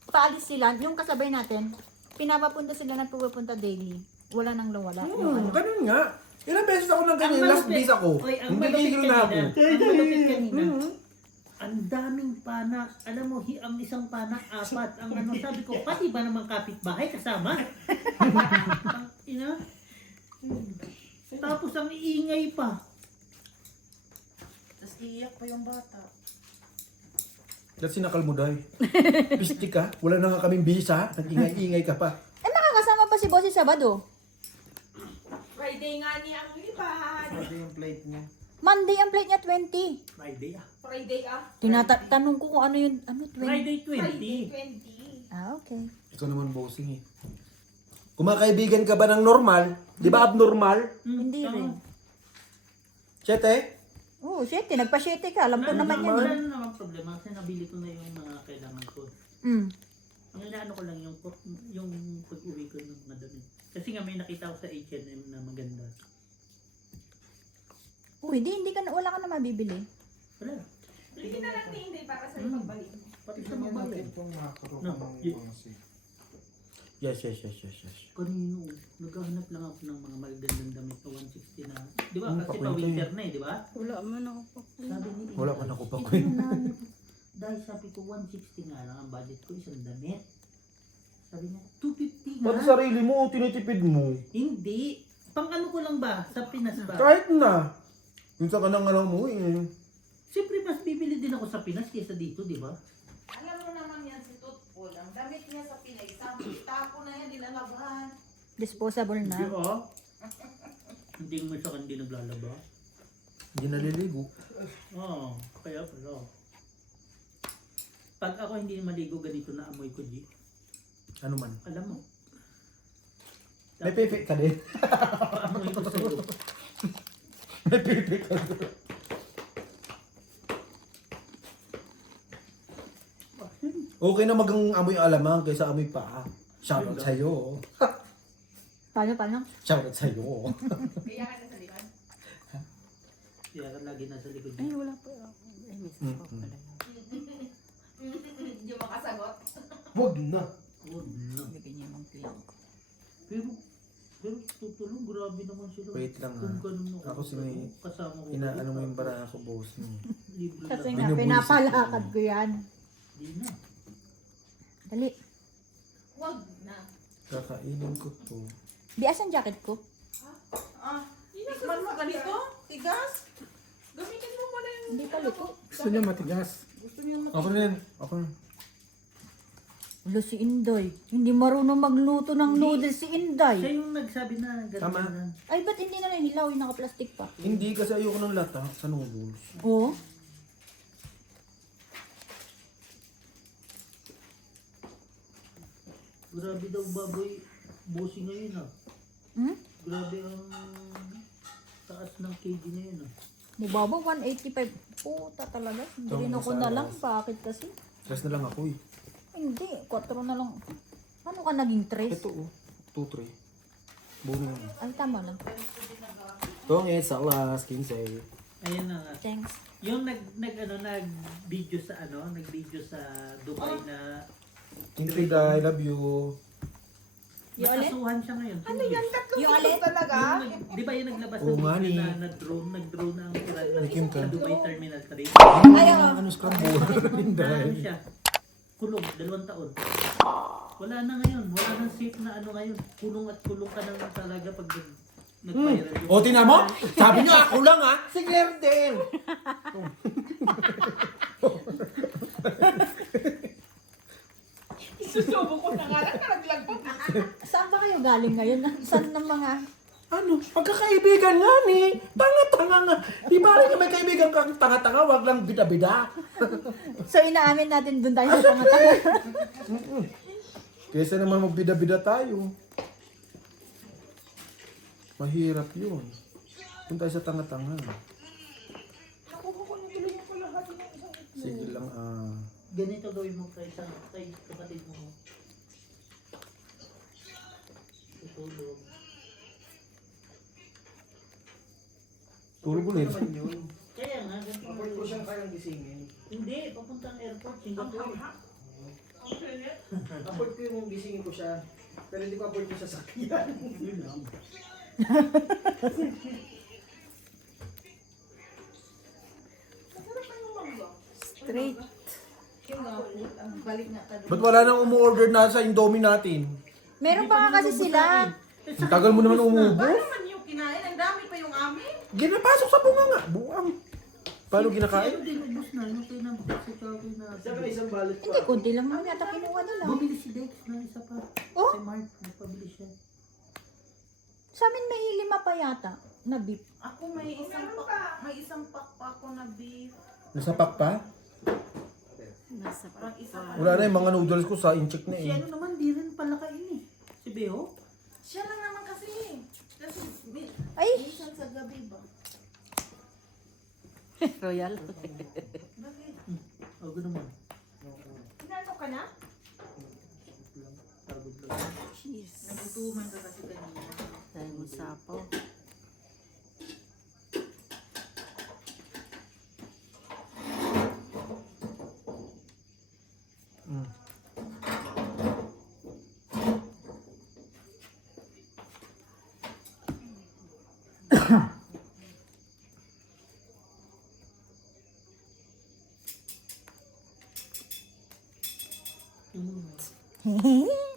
paalis sila, yung kasabay natin, pinapapunta sila ng pupunta daily. Wala nang lawala. Yung ano. Ganun nga. Ilang beses ako nang ganyan, last days ako. Oy, ang Hindi malupit gigil na ako. Ang malupit kanina. Ang daming pana. Alam mo, ang isang pana, 4. Ang ano, sabi ko, pati ba naman kapitbahay kasama? Ang ina. Tapos ang iingay pa. Tapos iiyak pa yung bata. That's sinakal mo dahi. Pisti ka, wala na nga kaming visa, nag-ingay-ingay ka pa. Eh, makakasama pa si Bossy Sabado. Friday nga niya ang lipad. Sabi yung plate niya. Monday ang plate niya 20. Friday ah. Friday Tanong ko kung ano yun, ano 20? Friday 20. Friday 20. Ah, okay. Ikaw naman bossing eh. Kumakaibigan ka ba ng normal? Di ba abnormal? Hindi rin. Siyete? Oo, 7. Nagpa-7 ka. Alam ko naman yan. Wala eh. na naman problema kasi nabili ko na yung mga kailangan ko. Mm. Ang inaano ko lang yung pag-uwi ko ng madami. Kasi nga may nakita ko sa H&M na maganda. Uy, hindi ka na, wala ka na mabibili. Wala. Bigyan na lang ni Inday para sa pagbalik. Pati sa mobile. No, Yes. Kanino, naghahanap lang ako ng mga magagandang damit na 160 na. Di ba? Kasi pakwento pa-winter na eh, di ba? Wala man ako pa. Sabi ni Wala pa na ako pa ikaw na, dahil sabi ko 160 nga lang ang budget ko, isang damit. Sabi niya, 250 nga. Pati sarili mo, tinitipid mo. Hindi. Pang ano ko lang ba? Sa Pinas ba? Kahit na. Minsan ka nang alam mo eh. Siyempre mas bibili din ako sa Pinas kaysa dito, di ba? Alam mo naman yan si Tutpol. Ang damit niya sa Pinay. Sabi, tapo na yan, nilalabhan. Disposable na. Hindi ah. Hindi mo sa hindi naglalaba. Hindi naliligo. Oo, kaya pala. Pag ako hindi maligo, ganito na amoy ko, G. Ano man. Alam mo. May pepe ka din. Paamoy ko sa'yo. May pepe ka din. Okay na magang amoy alamang kaysa amoy paa. Shoutout sa'yo. Paano? Shoutout sa'yo. Kaya ka na sa likod. Kaya ka lagi nasa likod Ay, niya. wala pa. Ay, miss ko pala. Hindi makasagot. Wag na. Oh, no. Bigyan niya ng client ko. Pero tutulong, grabe naman sila. Wait lang, Kung ha. ganun Ako si may kasama ko. Inaano mo yung bara ako, boss mo. Libre Kasi lang. nga, Binubuisit pinapalakad mo. ko yan. Di na. Dali. Wag na. Kakainin ko to. Di, asan jacket ko? Tikman mo ganito? Tigas? Gamitin mo muna yung... Hindi pala ko. Gusto niya matigas. Gusto niyo Ako na yan. Ako na. Wala si Inday. Hindi marunong magluto ng noodles si Siya Inday. yung nagsabi na ganun Tama. na. Ay, ba't hindi na nahilaw? Yung naka-plastic pa. Hindi kasi ayoko ng lata sa noodles. Oo. Grabe daw baboy. Bossy ngayon ah. Hmm? Grabe ang taas ng kg na yun ah. Mubaba, 185. Puta talaga. Hindi rin ako na lang. Bakit kasi? Stress na lang ako eh. Hindi, 4 na lang. Ano ka naging 3? Ito oh. 2-3. Buo na yun. Ay, tama lang. Tongit, salas, 15. Ayan na nga. Thanks. Yung nag-video sa nag-video sa Dubai na 15 guy, love you. Yung ulit? nakasuhan siya ngayon. Ano yan? Tatlong Yung kilo ulit? talaga? Di ba yung naglabas Oo ng nga video ni. na nag-drone ang Kim ka? sa Dubai Terminal 3? Ay, oo. Ano scramble? Na Hindi. ano siya? Kulong, 2 taon. Wala na ngayon. Wala nang safe na ano ngayon. Kulong at kulong ka na talaga pag nag-viral yung... O, tinan mo? Sabi niyo ako lang ha? Si Claire din. Susubo ko na nga lang, nalaglag pa. Saan ba kayo galing ngayon? Saan ng mga... Ano? Pagkakaibigan nga ni. Tanga-tanga nga. Di ba rin may kaibigan kang tanga-tanga, wag lang bida-bida. So, inaamin natin dun tayo sa tanga-tanga. Kesa naman magbida-bida tayo. Mahirap yun. Kung tayo sa tanga-tanga. Sige lang Ganito gawin mo kay kapatid mo. Tutulog. Tulog ulit. Kaya nga, ganito. Apart ko siyang kayang gisingin. Hindi, papuntang airport, Singapore. Apart ko yung gisingin ko siya. Pero hindi ko apart ko siya sakyan. Yun lang. Straight. Ang balik na ka. Ba't wala nang umu-order na sa Indomie natin? Meron pa nga kasi sila. Ang tagal mo naman umubo. Paano naman yung kinain? Ang dami pa yung amin. Ginapasok sa bunga nga. Buang. Paano ginakain? Ano din, ubus na. Yung kay na, sa Chowky na. Sabi na isang balot ko. Hindi, kunti lang naman yata kinuha nila. Bumili si Dex na isa pa. Oh? Si Mark, nagpabili siya. Sa amin may 5 pa yata na beef. Ako may isang pakpak ko na beef. Nasapak pa? Nasa Parang isa pa. Wala na yung mga noodles ko sa incheck na Si eh. ano naman, di rin pala kain eh. Si Beo. Siya lang naman kasi. Kasi Ay! minsan sa gabi ba? Royal. O, naman. Inano ka na? Pagod lang. Cheese. Nagutuman ka kasi kanina. Dahil mo sapaw.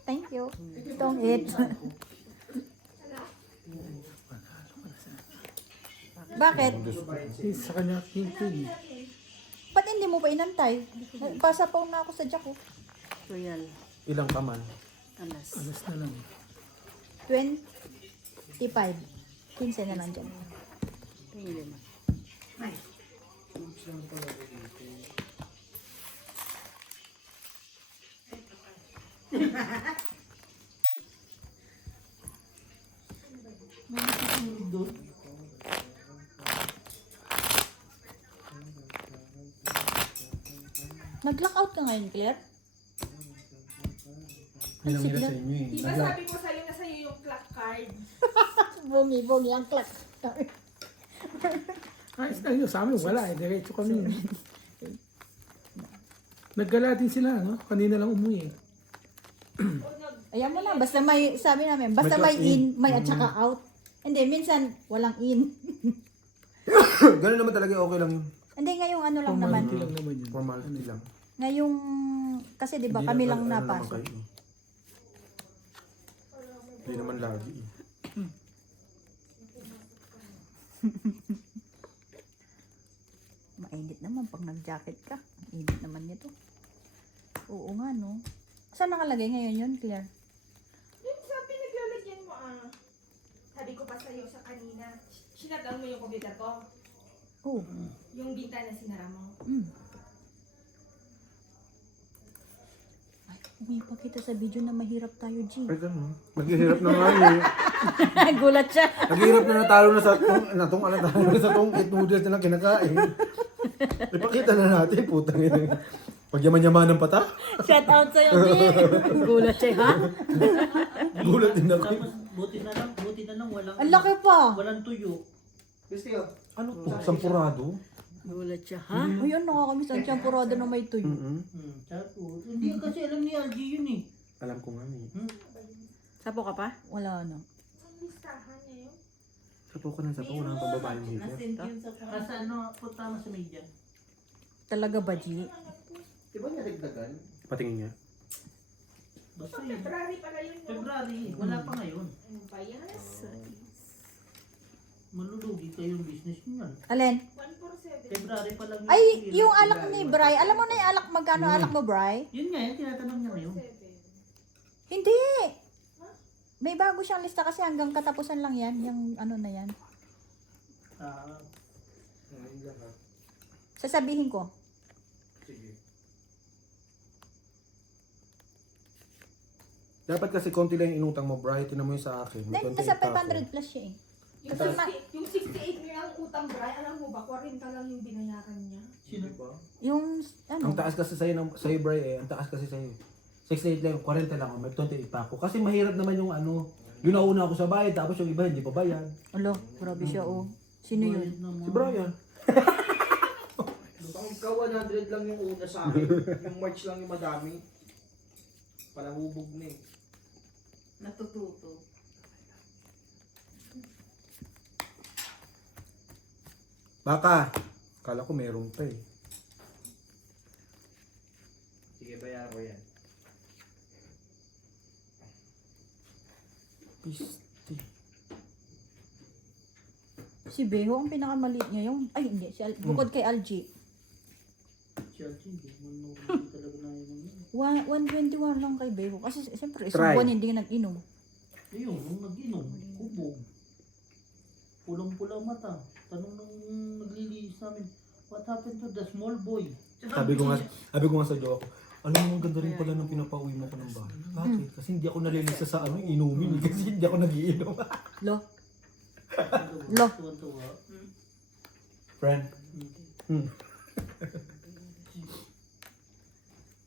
Thank you. Itong it. Bakit? Sa kanya, hindi. Ba't hindi mo pa inantay? Pasapaw na ako sa jack ko. Royal. Ilang paman? Alas. Alas na lang. 25. 15 na lang dyan. Tingin mo. Doon. Nag-lockout ka ngayon, Claire? Yun ang nila sa inyo eh. Di ba sabi ko sa'yo na sa'yo yung clock card? Bungi ang clock. Ayos lang yun. Sa amin wala eh. Diretso kami. Naggala din sila, no? Kanina lang umuwi. Ayan mo na, basta may, sabi namin, basta may in, may at saka out. Hindi, minsan walang in. Ganun naman talaga, okay lang yun. Hindi, ngayong ano lang naman. Formality lang naman yun. Formality lang. Ngayong, kasi di ba Hindi kami naman, lang ano naman napasok. kayo. Hindi naman lagi eh. Mainit naman pag nag-jacket ka. Init naman nito. Oo nga, no? Saan nakalagay ngayon yun, Claire? Yung sabi naglalagyan mo sabi ko pa sa'yo sa kanina, sinatang mo yung computer ko. Oh. Yung bintana sinara mo. Ay, umipakita sa video na mahirap tayo, G. Ay, ganun. Naghihirap na nga eh. Gulat siya. Naghihirap na natalo na sa natalo na sa tungkit noodles na lang kinakain. Ipakita na natin, putang ina. Pag yaman-yamanan pa ta, Shout out sa'yo, G. Gulat siya, ha? gulat din ako. Tapos buti na lang walang Ang laki pa. walang tuyo. Gusto yun? Ano to? Sampurado? Gulat siya, ha? Ay, yun, nakakamiss ang champurado na may tuyo. Tapos, hindi kasi alam ni RG yun eh. Alam ko nga eh. Sapo ka pa? Wala na. Ang listahan niya yun. Sapo ka ng sapo, wala kang pababayang dito. Kasi ano, punta mo sa media. Talaga ba, G? Di ba narigdagan? Patingin niya. Basta yun. February pala yun. No? February, wala pa ngayon. Ano ba yan? Malulugi kayong business niyan. Alin? 147. February pa lang Ay, yung alak ni Bri. Alam mo na yung alak, magkano alak mo, Bri? Yun nga, yung tinatanong niya ngayon. Hindi. May bago siyang lista kasi hanggang katapusan lang yan. Yung ano na yan. Ah, Sasabihin ko. Sige. Dapat kasi konti lang yung inutang mo, Bright. Tinan mo yung sa akin. May Then, 28 nasa pa ako. 500 plus siya eh. Yung 68 niya ang utang, Bri, alam mo ba, 40 lang yung binayaran niya. sino? Yung, ano? Ang taas kasi sa'yo, Bright eh. Ang taas kasi sa'yo. 68 lang, 40 lang ako. May 28 pa ako. Kasi mahirap naman yung ano. Yung nauna ako sa bayad, tapos yung iba hindi pa bayad. Alo, grabe siya oh. Sino yun? Si Brian. Pangka 100 lang yung una sa akin. Yung March lang yung madami. Palahubog na eh. Natututo. Baka. Kala ko meron pa eh. Sige, bayaran ko yan. Pisti. Si Beho ang pinakamaliit ngayon. Ay, hindi. Bukod kay Algie. Si RG, hindi talaga na yun. 121 lang kay Beho. Kasi siyempre, isang Try. buwan hindi nag-inom. Ayun, nung nag-inom, kubog. Pulang-pula mata. Tanong nung naglilinis namin, what happened to the small boy? Sabi ko nga sa joke, alam mo, ang ganda rin pala ng pinapauwi mo ko ng bahay. Bakit? Kasi hindi ako nalilisa sa ano, inumin. Kasi hindi ako nagiinom. Lo. Lo. Tuwan-tuwa. Friend.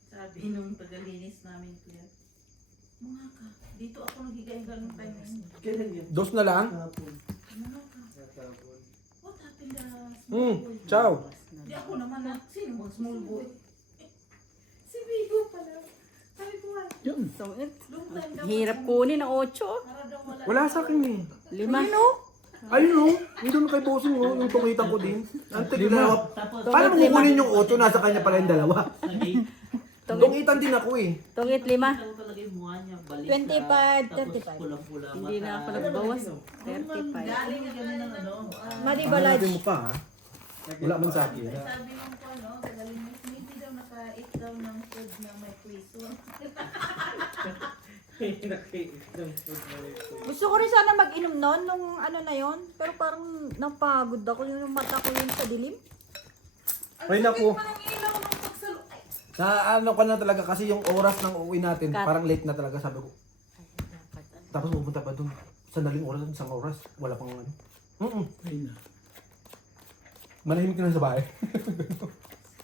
Sabi nung tagalinis namin, Claire, mga ka, dito ako nagiga yung ganong time na yun. Kailan yun? Dos na lang? Hapon. Mga ka, what happened to small boy? Ciao. Di ako naman na, sino bang small boy? Si Vigo pala. Sabi ko, Yun. long time daw. Hirap kunin ang 8. Para daw wala. Wala sa akin eh. 5. Ayun o. Yung doon kay bossing o. Yung tukitan ko din. Antik na. Tapos, Paano mo kukunin yung 8? Nasa kanya pala yung dalawa. nag-8. Tungitan din ako eh. Tungit 5. Ito talaga yung mukha niya. Balik 25, tapos 35. pulang-pula mata. Hindi na ako nagbawas. 35. Galing ka ng ano. Madi Ano Balaj. natin mo pa ha? Wala man sa akin. Sabi nung ko, no, tagalinis, hindi daw naka-eat daw ng food na may quizo. Gusto ko rin sana mag-inom noon nung ano na yon. Pero parang napagod ako yung mata ko yun sa dilim. Ay naku. Parang ilaw ng pagsalo. Ay, Na ano ko na talaga kasi yung oras ng uuwi natin, Cut. parang late na talaga sabi ko. Tapos pupunta pa doon. Sandaling oras, isang oras. Wala pang ano. Ayun na. Manahimik ka na sa bahay.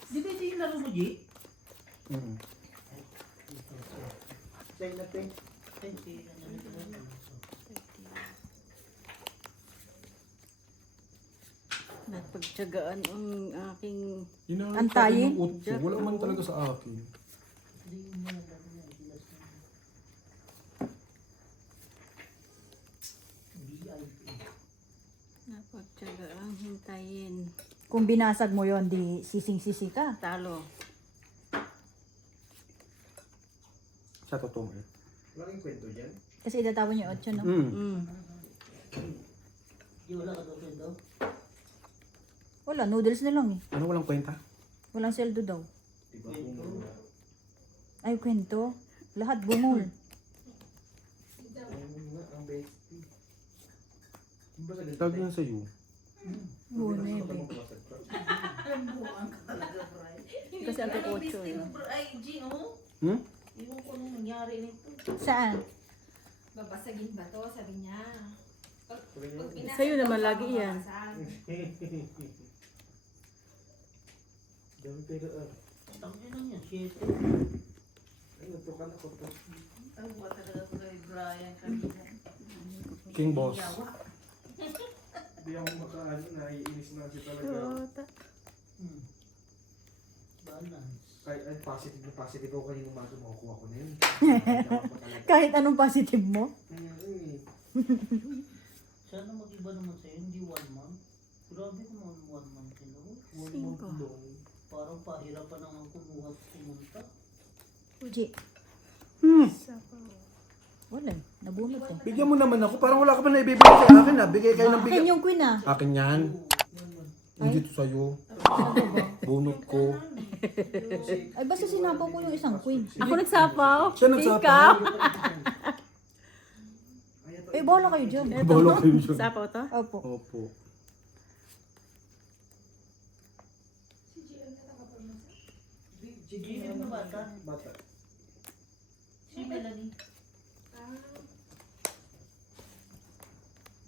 Di ba ito yung laro mo, G? Sa China pink. Ay, si ano nito na. Napagtyagaan ang aking... Yun ang Antayin? sabi ng utso. Wala man talaga sa akin. Hindi mo na lang yan. Tilas na. VIP. Napagtyagaan hintayin. Kung binasag mo yon di sising-sisi ka. Talo. Sa totoo eh. Walang kwento dyan. Kasi itatapon yung 8, no? Mm. Di wala ka daw kwento? Wala, noodles na lang eh. Ano walang kwenta? Walang seldo daw. Diba Kwento. Ay, kwento. Lahat bumul. Ayun nga, ang bestie. Ano ba sa ganito? Tawag yan sa'yo. Bumul. Mapapasag pa. Buwan ka talaga, Bray. Kasi ang tukotso Ay, yun. Ay, G, oh. Hmm? Iwan ko nung nangyari nito. Saan? Babasagin ba to? Sabi niya. Pag pinasag Sa'yo naman daw, lagi yan. babasag. Dami pero Tangin lang yan. 7. ay, natukan ako to. Ay, buwan talaga ko kay Brian kanina. King boss. Yawa. Hindi ako makaano, naiinis na siya talaga. Hmm. Balance. Ay, positive na positive ako kanina umaga, makukuha ko na yun. Kahit anong positive mo? Sana mag-iba naman sa'yo. Hindi 1 month. Grabe naman 1 month yun. Oh. 1 month Cinco. long. Parang pahirapan naman kumuha at pumunta. G. Wala, nabunot eh. Bigyan mo naman ako. Parang wala ka pa naibibigay sa akin ah. Bigay kayo ng Akin bigay. yung queen ah. Akin yan. Ay. Hindi to sa'yo. Bunot ko. Ay, basta sinapaw ko yung isang queen. Ako nagsapaw. Siya Ikaw. nagsapaw. Eh, bahala kayo dyan. Bolo kayo dyan. Sapaw to? Opo. Opo. Si GM na nakapamasa. Sige, ano bata? Bata. Si Melanie.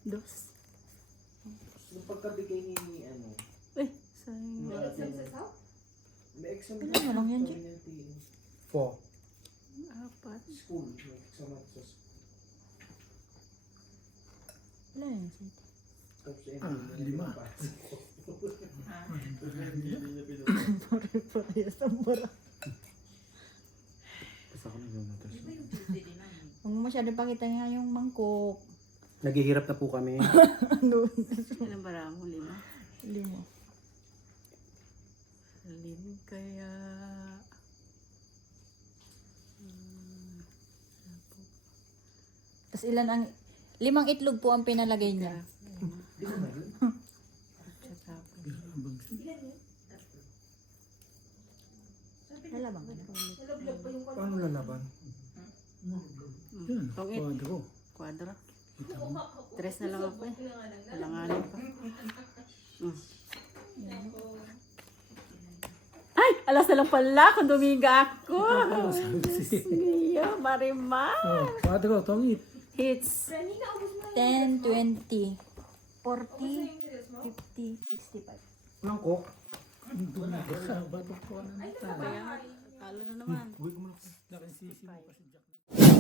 Dos. Nung pagkabigay ni ano, Eh, sayang. May exam sa South? may exam Ilan mo lang yan, G? 4. Apat. School, may exam ako sa school. Wala yan. G. Tapos lima. Parehas ang bara. Basta ako nagmamatas. Huwag mo masyado pakita nga yung mangkok. Naghihirap na po kami. Ano? Ilang bara mo? 5? Limo. 5 kaya... Tapos ilan ang... 5 itlog po ang pinalagay niya. Lalabang ka na. Nalaglag pa yung Paano lalaban? Yun, Pangit. kwadro. Kwadro. Kita mo. 3 na lang ako eh. Alanganin pa. Ay! Alas na lang pala kung dumiga ako. Iyo, Marimar. Oh, kwadro, tongit. Hits. Rani, naubos mo na 10, 20, 40, yung noodles mo? 50, 65. Walang cook. Basta, bato ko na. Kaya, talo na naman. Uy, kumulak. Nakisisi mo kasi Jack.